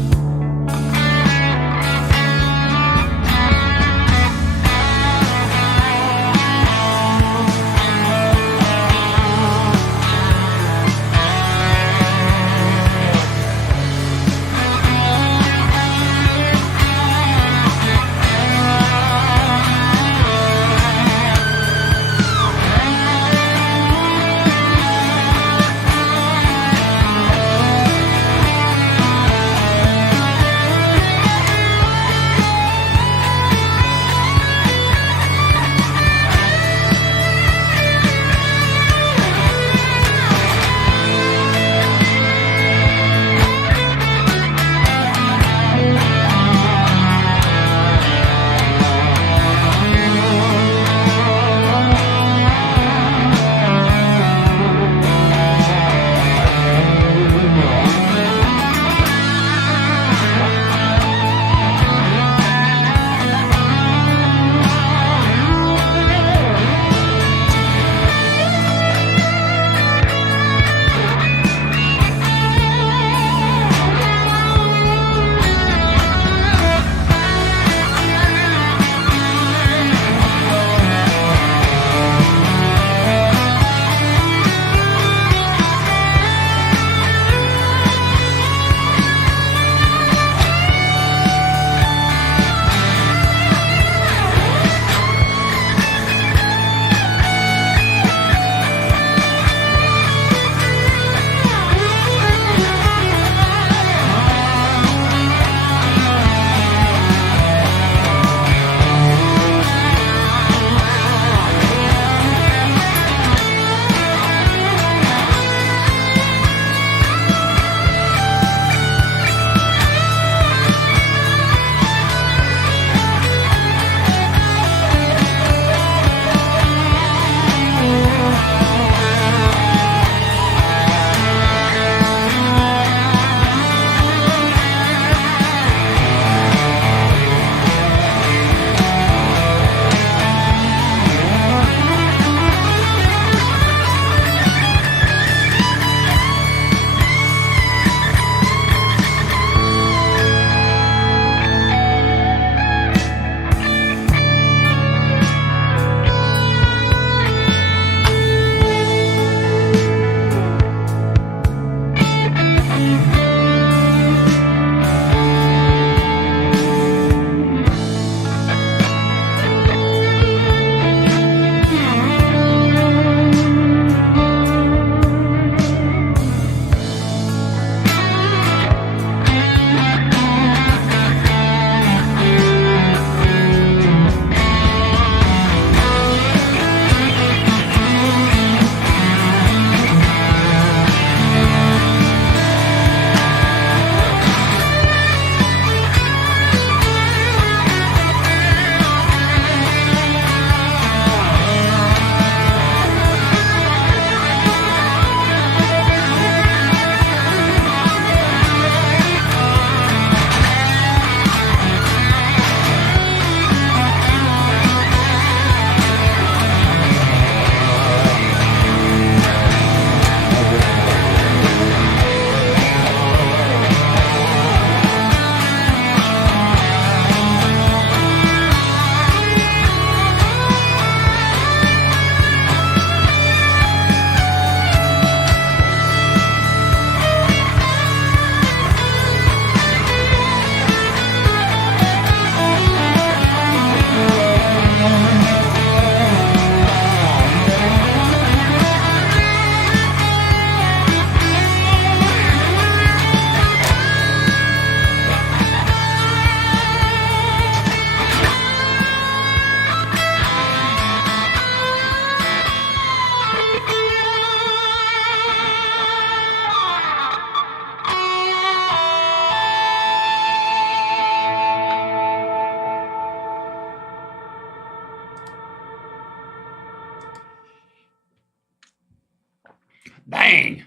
Bang.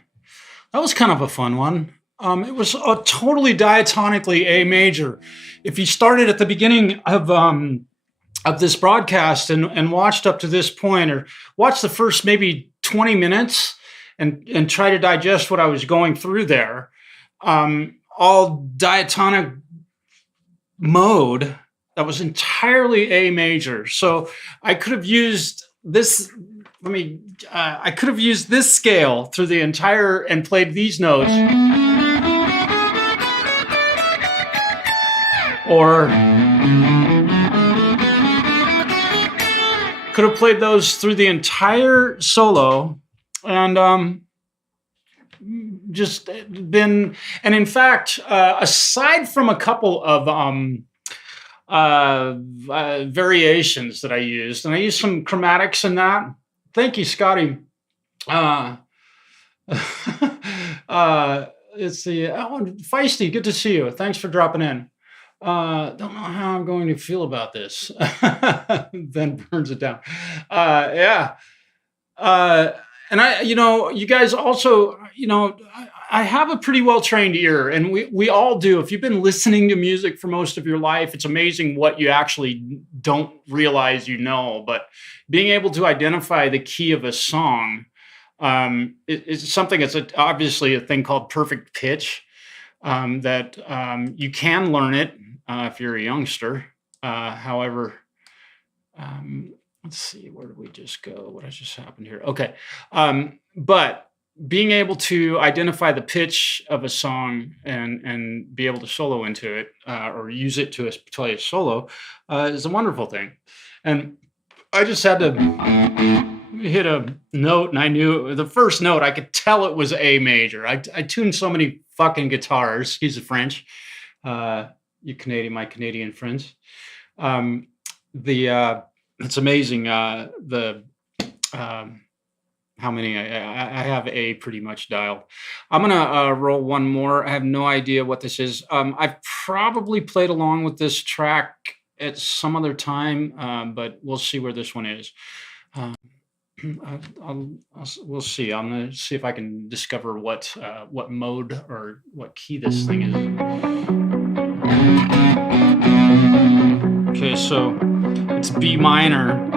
That was kind of a fun one. It was a totally diatonically A major. If you started at the beginning of this broadcast and watched up to this point, or watched the first maybe 20 minutes and try to digest what I was going through there, all diatonic mode, that was entirely A major. So I could have used this. I could have used this scale through the entire and played these notes, or could have played those through the entire solo, and just been. And in fact, aside from a couple of variations that I used, and I used some chromatics in that. Thank you, Scotty. It's the Feisty. Good to see you. Thanks for dropping in. Don't know how I'm going to feel about this. Then burns it down. Yeah. And you guys also, I have a pretty well-trained ear, and we all do. If you've been listening to music for most of your life, it's amazing what you actually don't realize but being able to identify the key of a song is something. It's obviously a thing called perfect pitch that you can learn it if you're a youngster. However, let's see, where did we just go? What has just happened here? Okay. But being able to identify the pitch of a song and be able to solo into it or use it to play a solo is a wonderful thing. And I just had to hit a note, and I knew the first note, I could tell it was A major. I tuned so many fucking guitars, excuse the French, my Canadian friends. It's amazing how many I have A pretty much dialed. I'm gonna roll one more. I have no idea what this is. I've probably played along with this track at some other time, but we'll see where this one is. We'll see. I'm gonna see if I can discover what mode or what key this thing is. Okay, so it's B minor.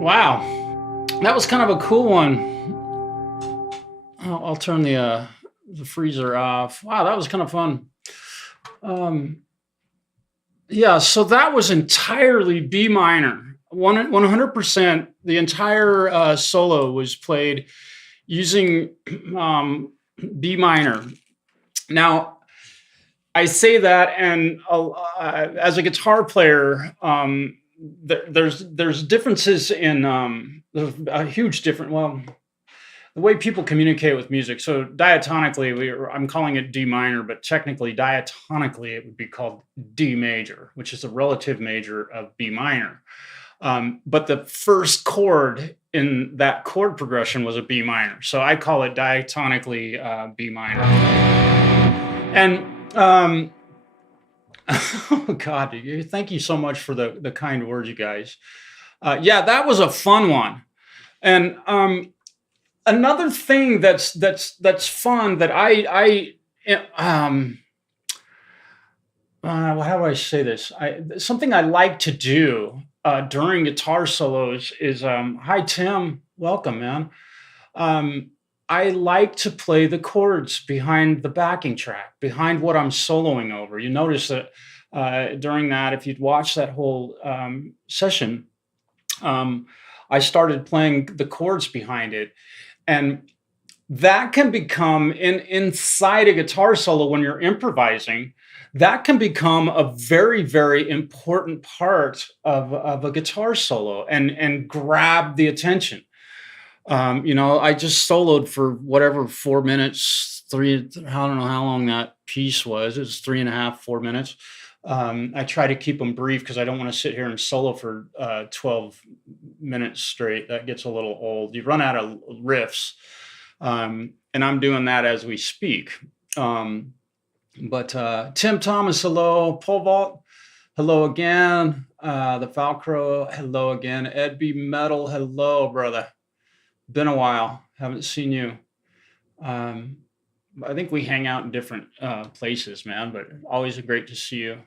Wow, that was kind of a cool one. I'll turn the freezer off. Wow, that was kind of fun. Um, yeah, so that was entirely B minor. 100%. The entire solo was played using B minor. Now, I say that, and as a guitar player, there's differences in there's a huge difference. Well, the way people communicate with music. So diatonically, I'm calling it D minor, but technically, diatonically, it would be called D major, which is a relative major of B minor. But the first chord in that chord progression was a B minor, so I call it diatonically B minor. And oh God, thank you so much for the kind words, you guys. Yeah, that was a fun one. And another thing that's fun that how do I say this? Something I like to do during guitar solos is hi Tim, welcome man. I like to play the chords behind the backing track, behind what I'm soloing over. You notice that during that, if you'd watch that whole session, I started playing the chords behind it. And that can become inside a guitar solo when you're improvising, that can become a very, very important part of a guitar solo and grab the attention. I just soloed for whatever 4 minutes, I don't know how long that piece was. It was 3.5, 4 minutes. I try to keep them brief because I don't want to sit here and solo for 12 minutes straight. That gets a little old. You run out of riffs. And I'm doing that as we speak. But Tim Thomas, hello. Pole Vault, hello again. The Falcro, hello again. Ed B. Metal, hello, brother. Been a while. Haven't seen you. I think we hang out in different places, man, but always great to see you.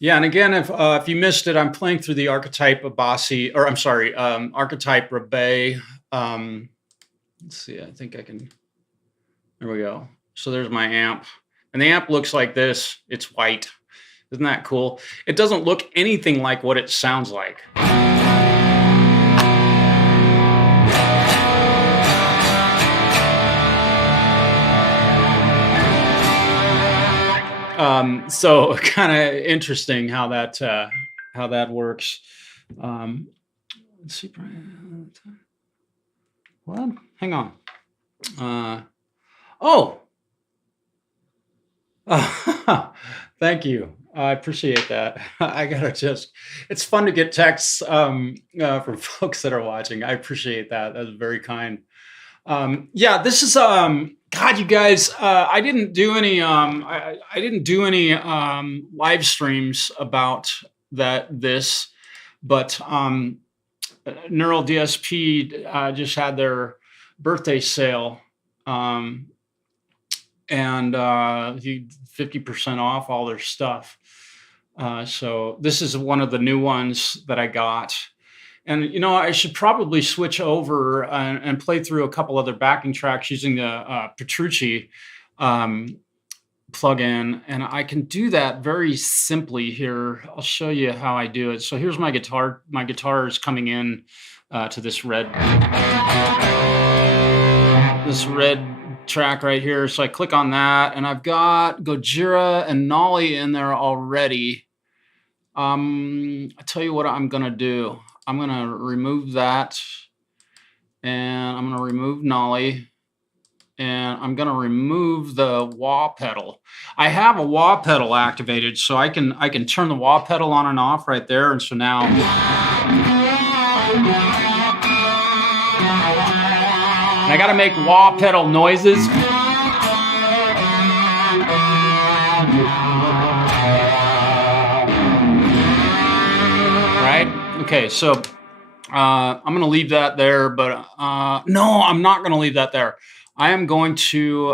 Yeah, and again, if you missed it, I'm playing through the Archetype Abasi, or I'm sorry, Archetype Rebay. Let's see, I think I can, there we go. So there's my amp, and the amp looks like this. It's white. Isn't that cool? It doesn't look anything like what it sounds like. So kind of interesting how that works. Let's see. What? Hang on. Oh. Thank you. I appreciate that. It's fun to get texts from folks that are watching. I appreciate that. That's very kind. Yeah, this is God, you guys. I didn't do any. I didn't do any live streams about this, but Neural DSP just had their birthday sale, and 50% off all their stuff. So this is one of the new ones that I got. And, I should probably switch over and play through a couple other backing tracks using the Petrucci plugin. And I can do that very simply here. I'll show you how I do it. So here's my guitar. My guitar is coming in to this red track right here. So I click on that, and I've got Gojira and Nolly in there already. I tell you what I'm going to do. I'm going to remove that, and I'm going to remove Nolly, and I'm going to remove the wah pedal. I have a wah pedal activated, so I can turn the wah pedal on and off right there. And so now, and I got to make wah pedal noises. Okay, so I'm going to leave that there, but no, I'm not going to leave that there. I am going to,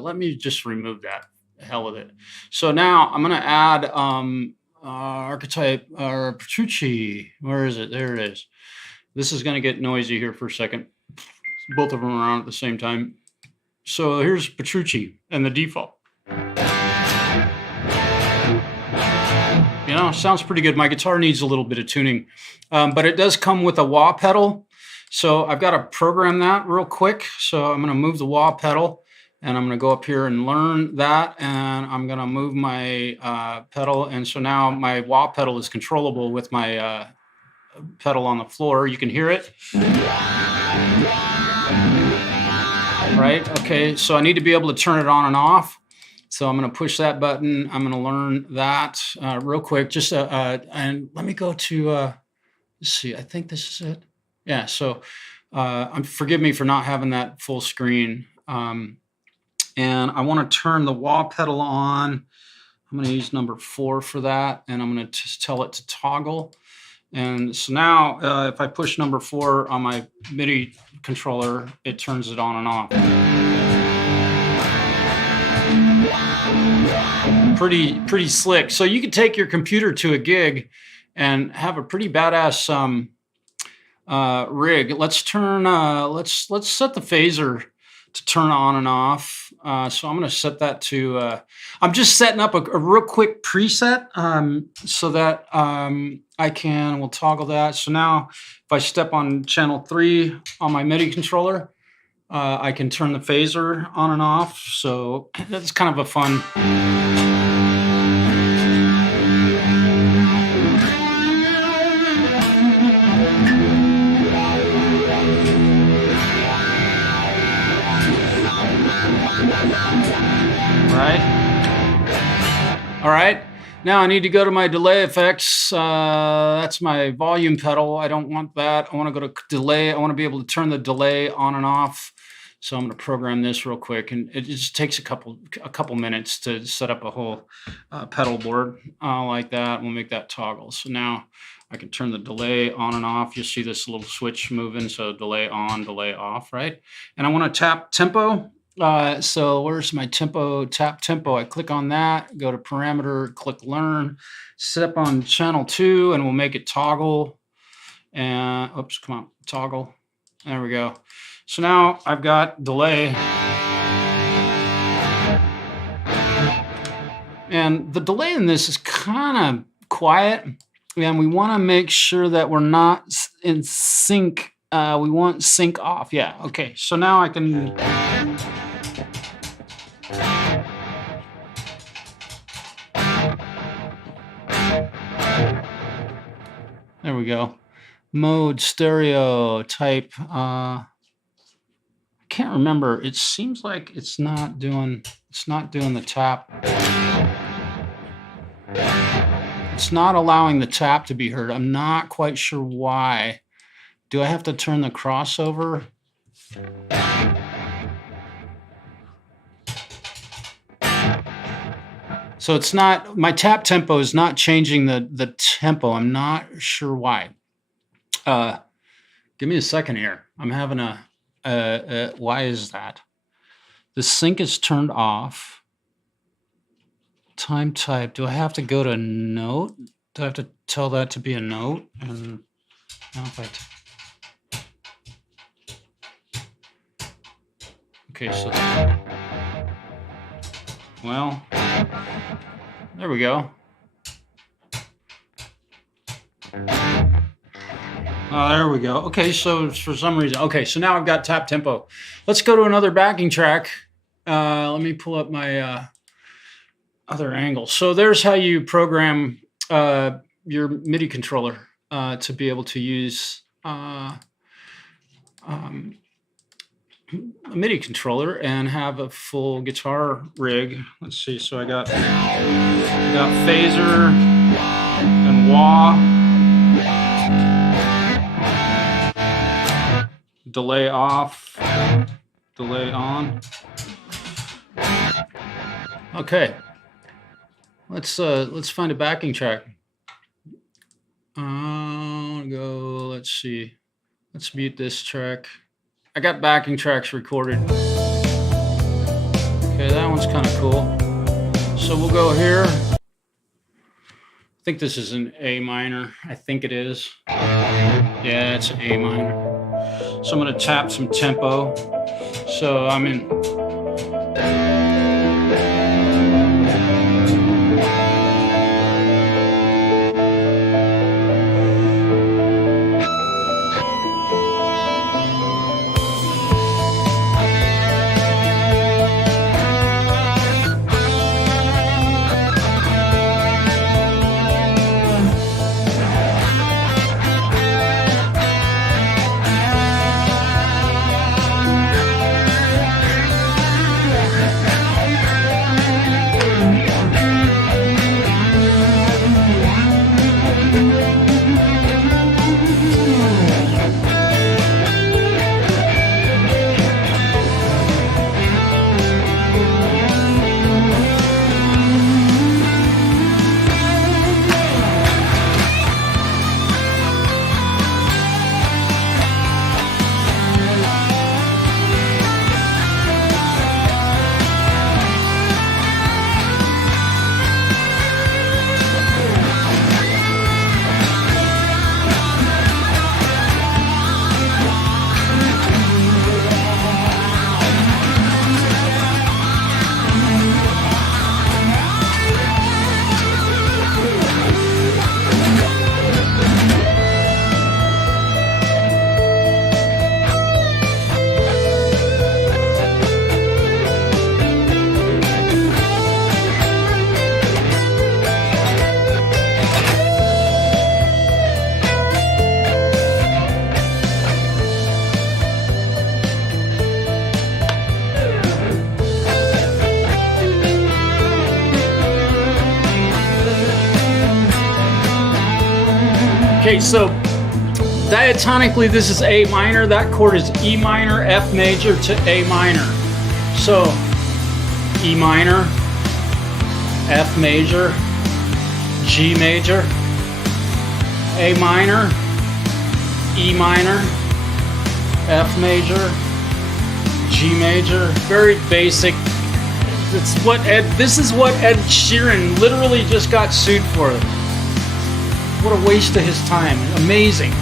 let me just remove that hell with it. So now I'm gonna add archetype or Petrucci. Where is it? There it is. This is gonna get noisy here for a second. Both of them are on at the same time. So here's Petrucci and the default. You know, sounds pretty good. My guitar needs a little bit of tuning, but it does come with a wah pedal. So I've got to program that real quick. So I'm going to move the wah pedal, and I'm going to go up here and learn that, and I'm going to move my pedal. And so now my wah pedal is controllable with my pedal on the floor. You can hear it. Right? Okay, so I need to be able to turn it on and off. So I'm going to push that button. I'm going to learn that real quick. Just and let me go to let's see. I think this is it. Yeah. So forgive me for not having that full screen. And I want to turn the wah pedal on. I'm going to use number 4 for that, and I'm going to just tell it to toggle. And so now, if I push number 4 on my MIDI controller, it turns it on and off. Pretty slick. So you could take your computer to a gig and have a pretty badass rig. Let's turn. Let's set the phaser to turn on and off. So I'm going to set that to. I'm just setting up a real quick preset so that we'll toggle that. So now, if I step on channel 3 on my MIDI controller, I can turn the phaser on and off. So that's kind of a fun. All right. Now I need to go to my delay effects. That's my volume pedal. I don't want that. I want to go to delay. I want to be able to turn the delay on and off. So I'm going to program this real quick, and it just takes a couple minutes to set up a whole pedal board like that. We'll make that toggle. So now I can turn the delay on and off. You'll see this little switch moving. So delay on, delay off, right? And I want to tap tempo. So where's my tempo? Tap tempo. I click on that, go to parameter, click learn, set up on channel 2, and we'll make it toggle. And oops, come on, toggle. There we go. So now I've got delay. And the delay in this is kind of quiet, and we want to make sure that we're not in sync. We want sync off. Yeah, okay. So now I can. There we go. Mode, stereo, type. I can't remember. It seems like it's not doing the tap. It's not allowing the tap to be heard. I'm not quite sure why. Do I have to turn the crossover? So it's not, my tap tempo is not changing the tempo. I'm not sure why. Give me a second here. I'm having why is that? The sync is turned off. Time type, do I have to go to note? Do I have to tell that to be a note? And now if okay, so, well, there we go. Oh, there we go. Okay, so for some reason, okay, so now I've got tap tempo. Let's go to another backing track. Let me pull up my other angle. So there's how you program your MIDI controller to be able to use a MIDI controller and have a full guitar rig. Let's see. So I got phaser and wah, delay off, delay on. Okay. Let's find a backing track. Let's see. Let's mute this track. I got backing tracks recorded. Okay, that one's kind of cool. So we'll go here. I think this is an A minor. I think it is. Yeah, it's an A minor. So I'm going to tap some tempo. So I'm in. Okay, so diatonically this is A minor, that chord is E minor, F major to A minor. So E minor, F major, G major, A minor, E minor, F major, G major. Very basic. This is what Ed Sheeran literally just got sued for. What a waste of his time. Amazing.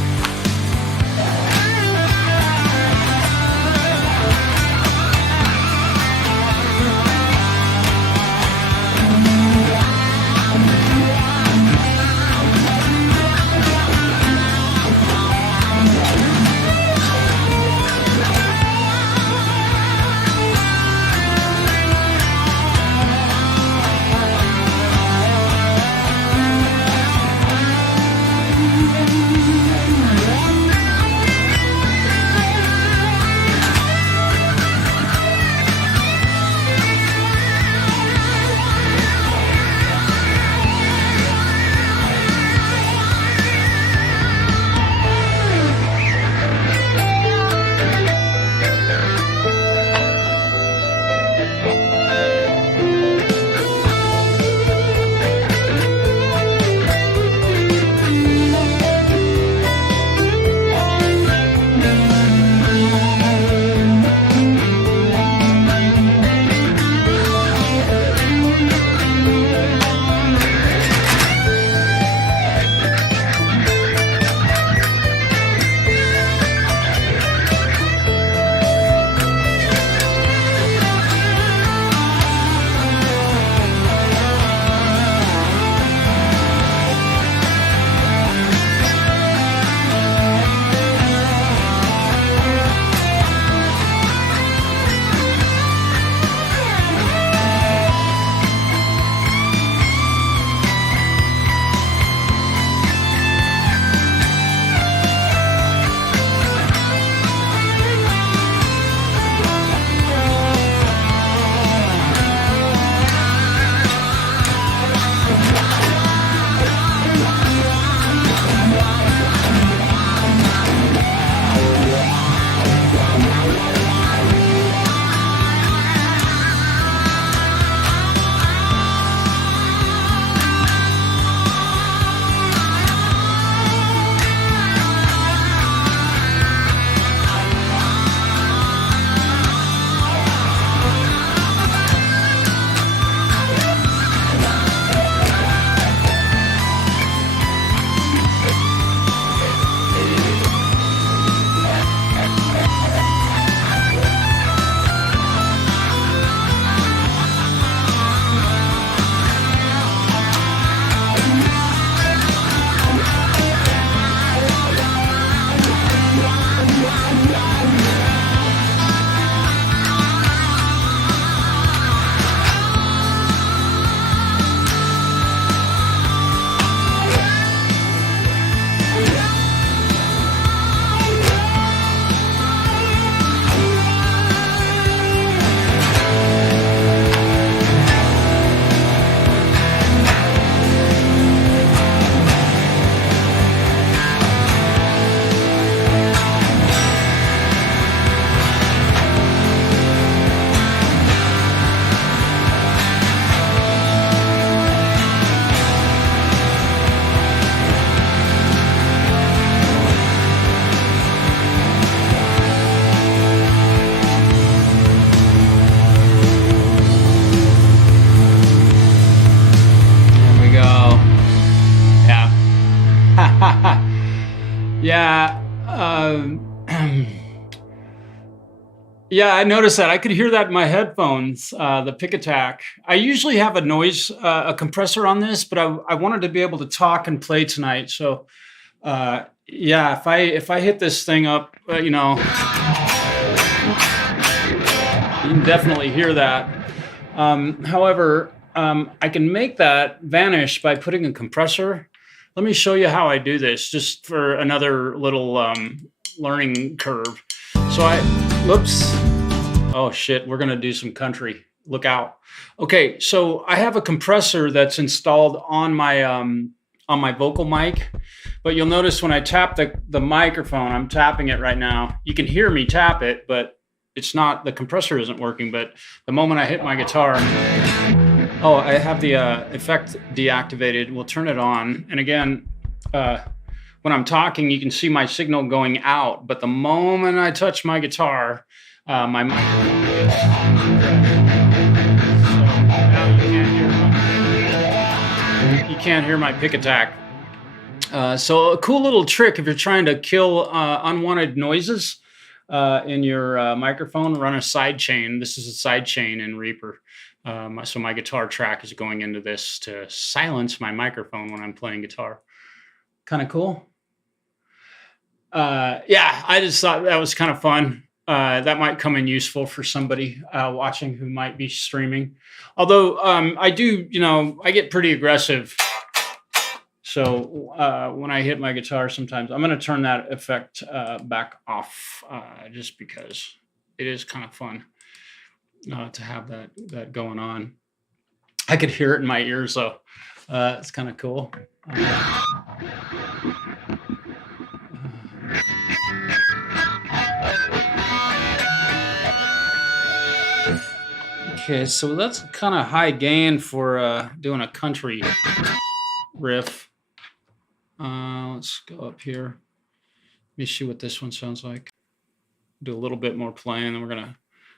Yeah. Yeah, I noticed that. I could hear that in my headphones, the pick attack. I usually have a noise, a compressor on this, but I wanted to be able to talk and play tonight. So, yeah, if I hit this thing up, you can definitely hear that. However, I can make that vanish by putting a compressor. Let me show you how I do this, just for another little learning curve. So whoops. Oh shit, we're gonna do some country. Look out. Okay, so I have a compressor that's installed on my vocal mic, but you'll notice when I tap the microphone, I'm tapping it right now. You can hear me tap it, but it's not, the compressor isn't working. But the moment I hit my guitar, oh, I have the effect deactivated. We'll turn it on. And again, when I'm talking, you can see my signal going out. But the moment I touch my guitar, my microphone gets so now you can't hear my pick attack. So a cool little trick if you're trying to kill unwanted noises in your microphone, run a side chain. This is a side chain in Reaper. So my guitar track is going into this to silence my microphone when I'm playing guitar. Kind of cool. Yeah, I just thought that was kind of fun. That might come in useful for somebody watching who might be streaming. Although I do, I get pretty aggressive. So when I hit my guitar, sometimes I'm going to turn that effect back off just because it is kind of fun to have that going on. I could hear it in my ears, though. It's kind of cool. Okay, so that's kind of high gain for doing a country riff. Let's go up here. Let me see what this one sounds like. Do a little bit more playing, and we're gonna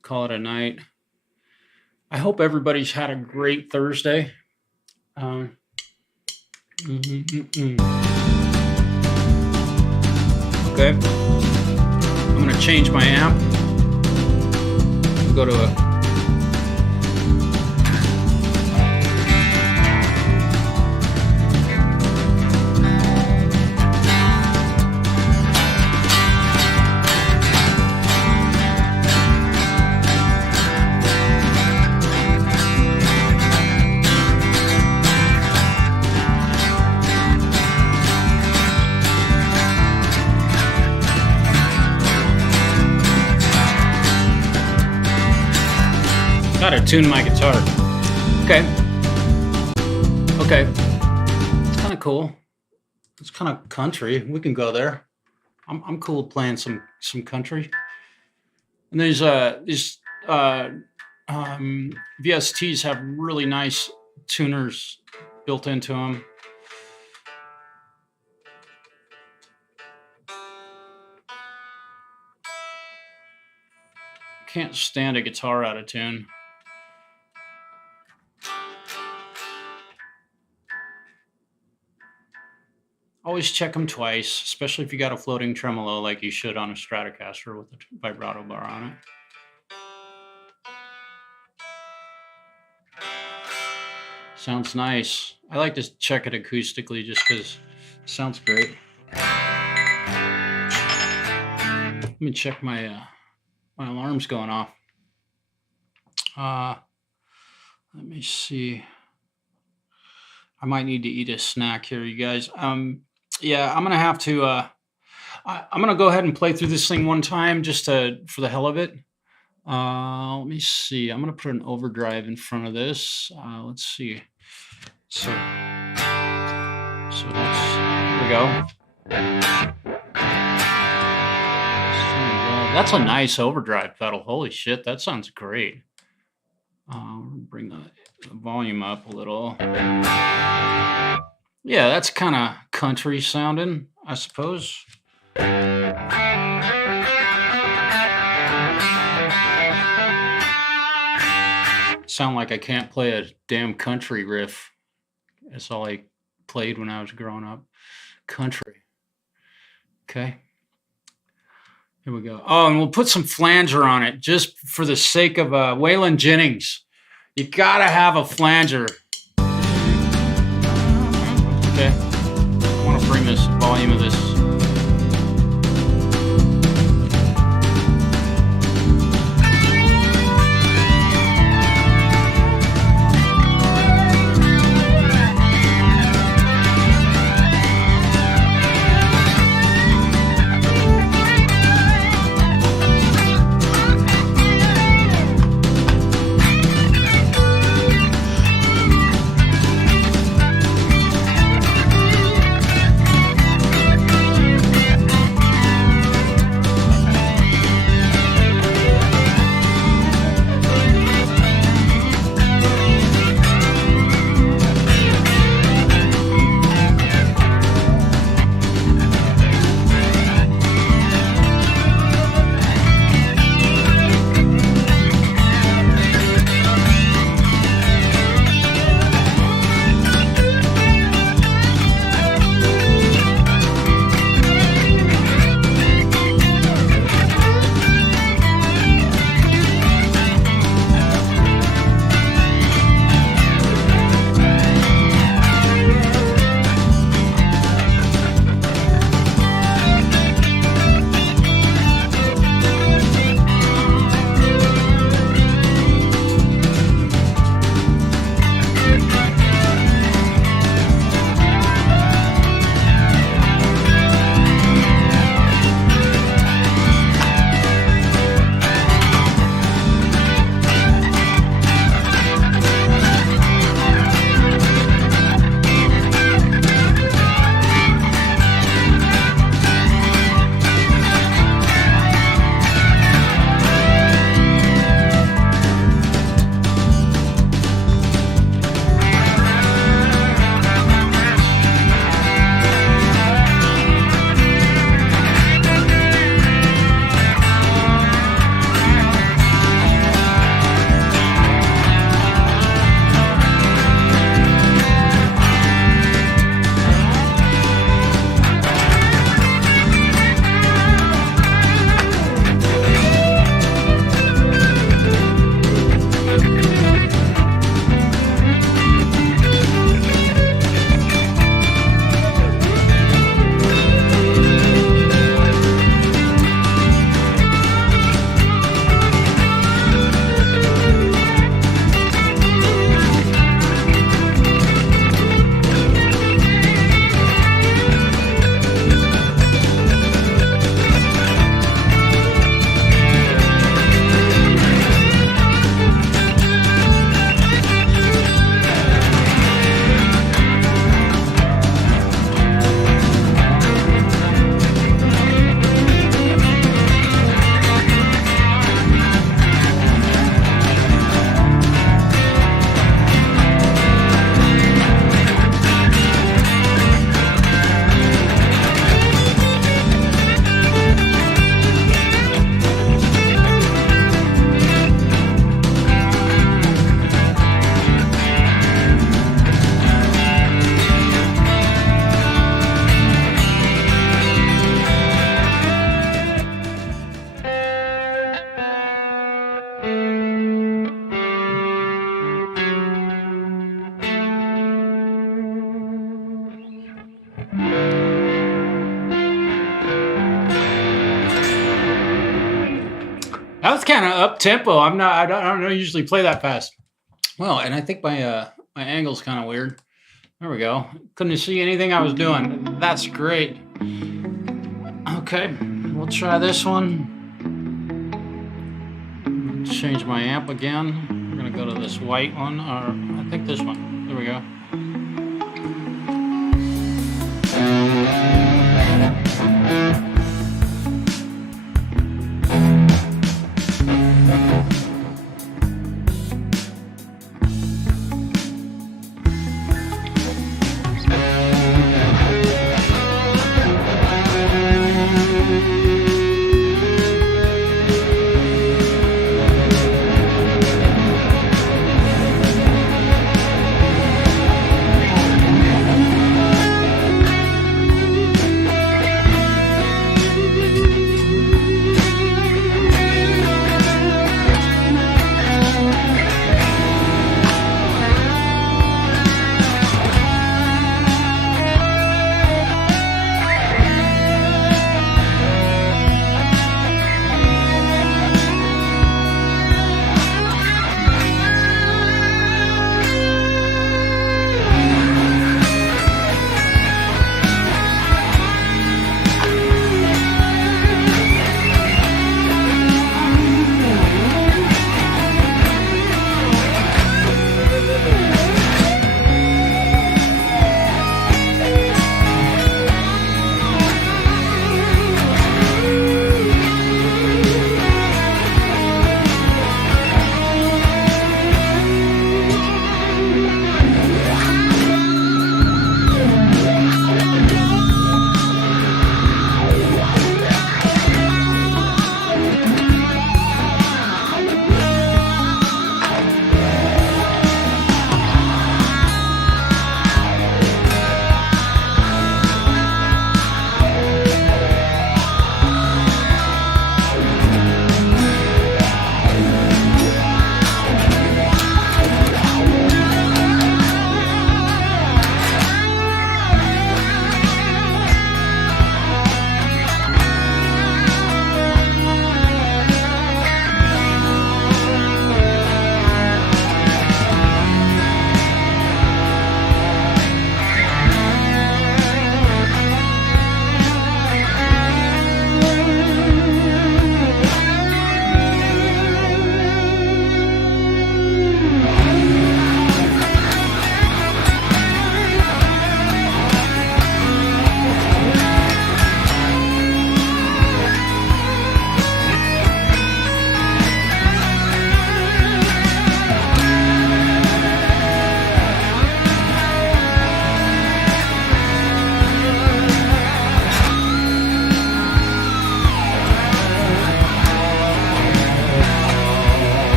call it a night. I hope everybody's had a great Thursday. Okay. I'm gonna change my amp. Go to a gotta tune my guitar. Okay. It's kind of cool. It's kind of country. We can go there. I'm cool with playing some country. And these VSTs have really nice tuners built into them. Can't stand a guitar out of tune. Always check them twice, especially if you got a floating tremolo like you should on a Stratocaster with a vibrato bar on it. Sounds nice. I like to check it acoustically just because it sounds great. Let me check my alarm's going off. Let me see. I might need to eat a snack here, you guys. Yeah, I'm gonna have to. I'm gonna go ahead and play through this thing one time just for the hell of it. Let me see. I'm gonna put an overdrive in front of this. Let's see. So that's, here we go. That's a nice overdrive pedal. Holy shit, that sounds great. Bring the volume up a little. Yeah, that's kind of country sounding, I suppose. Sound like I can't play a damn country riff. That's all I played when I was growing up. Country. Okay. Here we go. Oh, and we'll put some flanger on it just for the sake of Waylon Jennings. You gotta have a flanger. Okay. I want to bring this volume of this. That was kind of up tempo. I don't usually play that fast. Well, and I think my angle's kind of weird. There we go. Couldn't see anything I was doing. That's great. Okay, we'll try this one. Change my amp again. We're gonna go to this white one, or I think this one. There we go.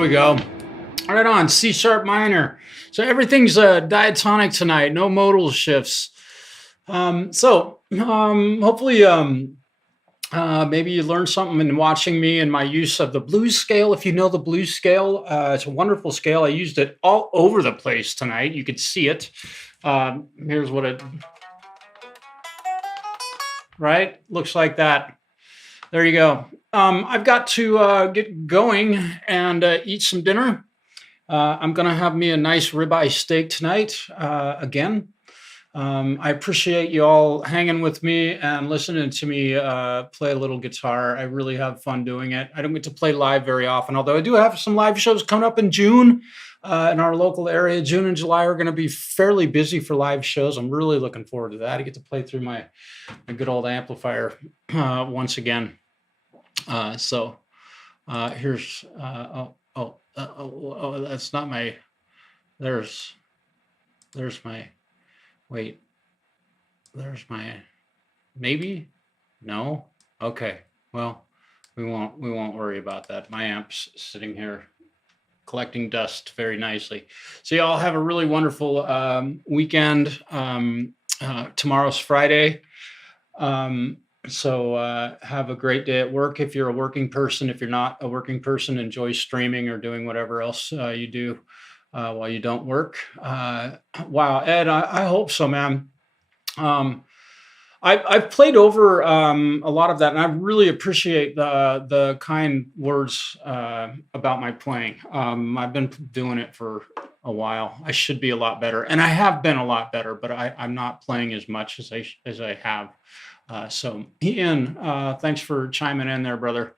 we go. Right on, C sharp minor. So everything's diatonic tonight, no modal shifts. Hopefully, maybe you learned something in watching me and my use of the blues scale. If you know the blues scale, it's a wonderful scale. I used it all over the place tonight. You could see it. Here's what it, right? Looks like that. There you go. I've got to get going and eat some dinner. I'm going to have me a nice ribeye steak tonight again. I appreciate you all hanging with me and listening to me play a little guitar. I really have fun doing it. I don't get to play live very often, although I do have some live shows coming up in June in our local area. June and July are going to be fairly busy for live shows. I'm really looking forward to that. I get to play through my good old amplifier once again. Here's that's not my. There's my. Wait, there's my, maybe? No? Okay. Well, we won't worry about that. My amp's sitting here collecting dust very nicely. So y'all have a really wonderful weekend. Tomorrow's Friday. Have a great day at work if you're a working person. If you're not a working person, enjoy streaming or doing whatever else you do while you don't work. Wow, Ed, I hope so, man. I've played over a lot of that, and I really appreciate the kind words about my playing. I've been doing it for a while. I should be a lot better, and I have been a lot better, but I'm not playing as much as I have. Ian, thanks for chiming in there, brother.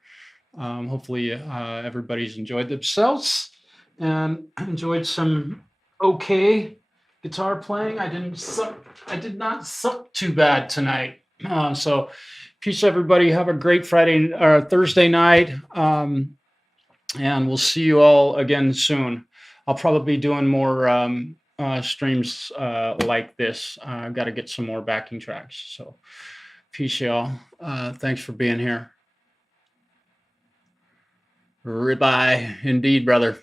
Hopefully everybody's enjoyed themselves and enjoyed some okay guitar playing. I did not suck too bad tonight. Peace, everybody. Have a great Friday or Thursday night. And we'll see you all again soon. I'll probably be doing more streams like this. I've got to get some more backing tracks. So peace, y'all. Thanks for being here. Ribeye, indeed, brother.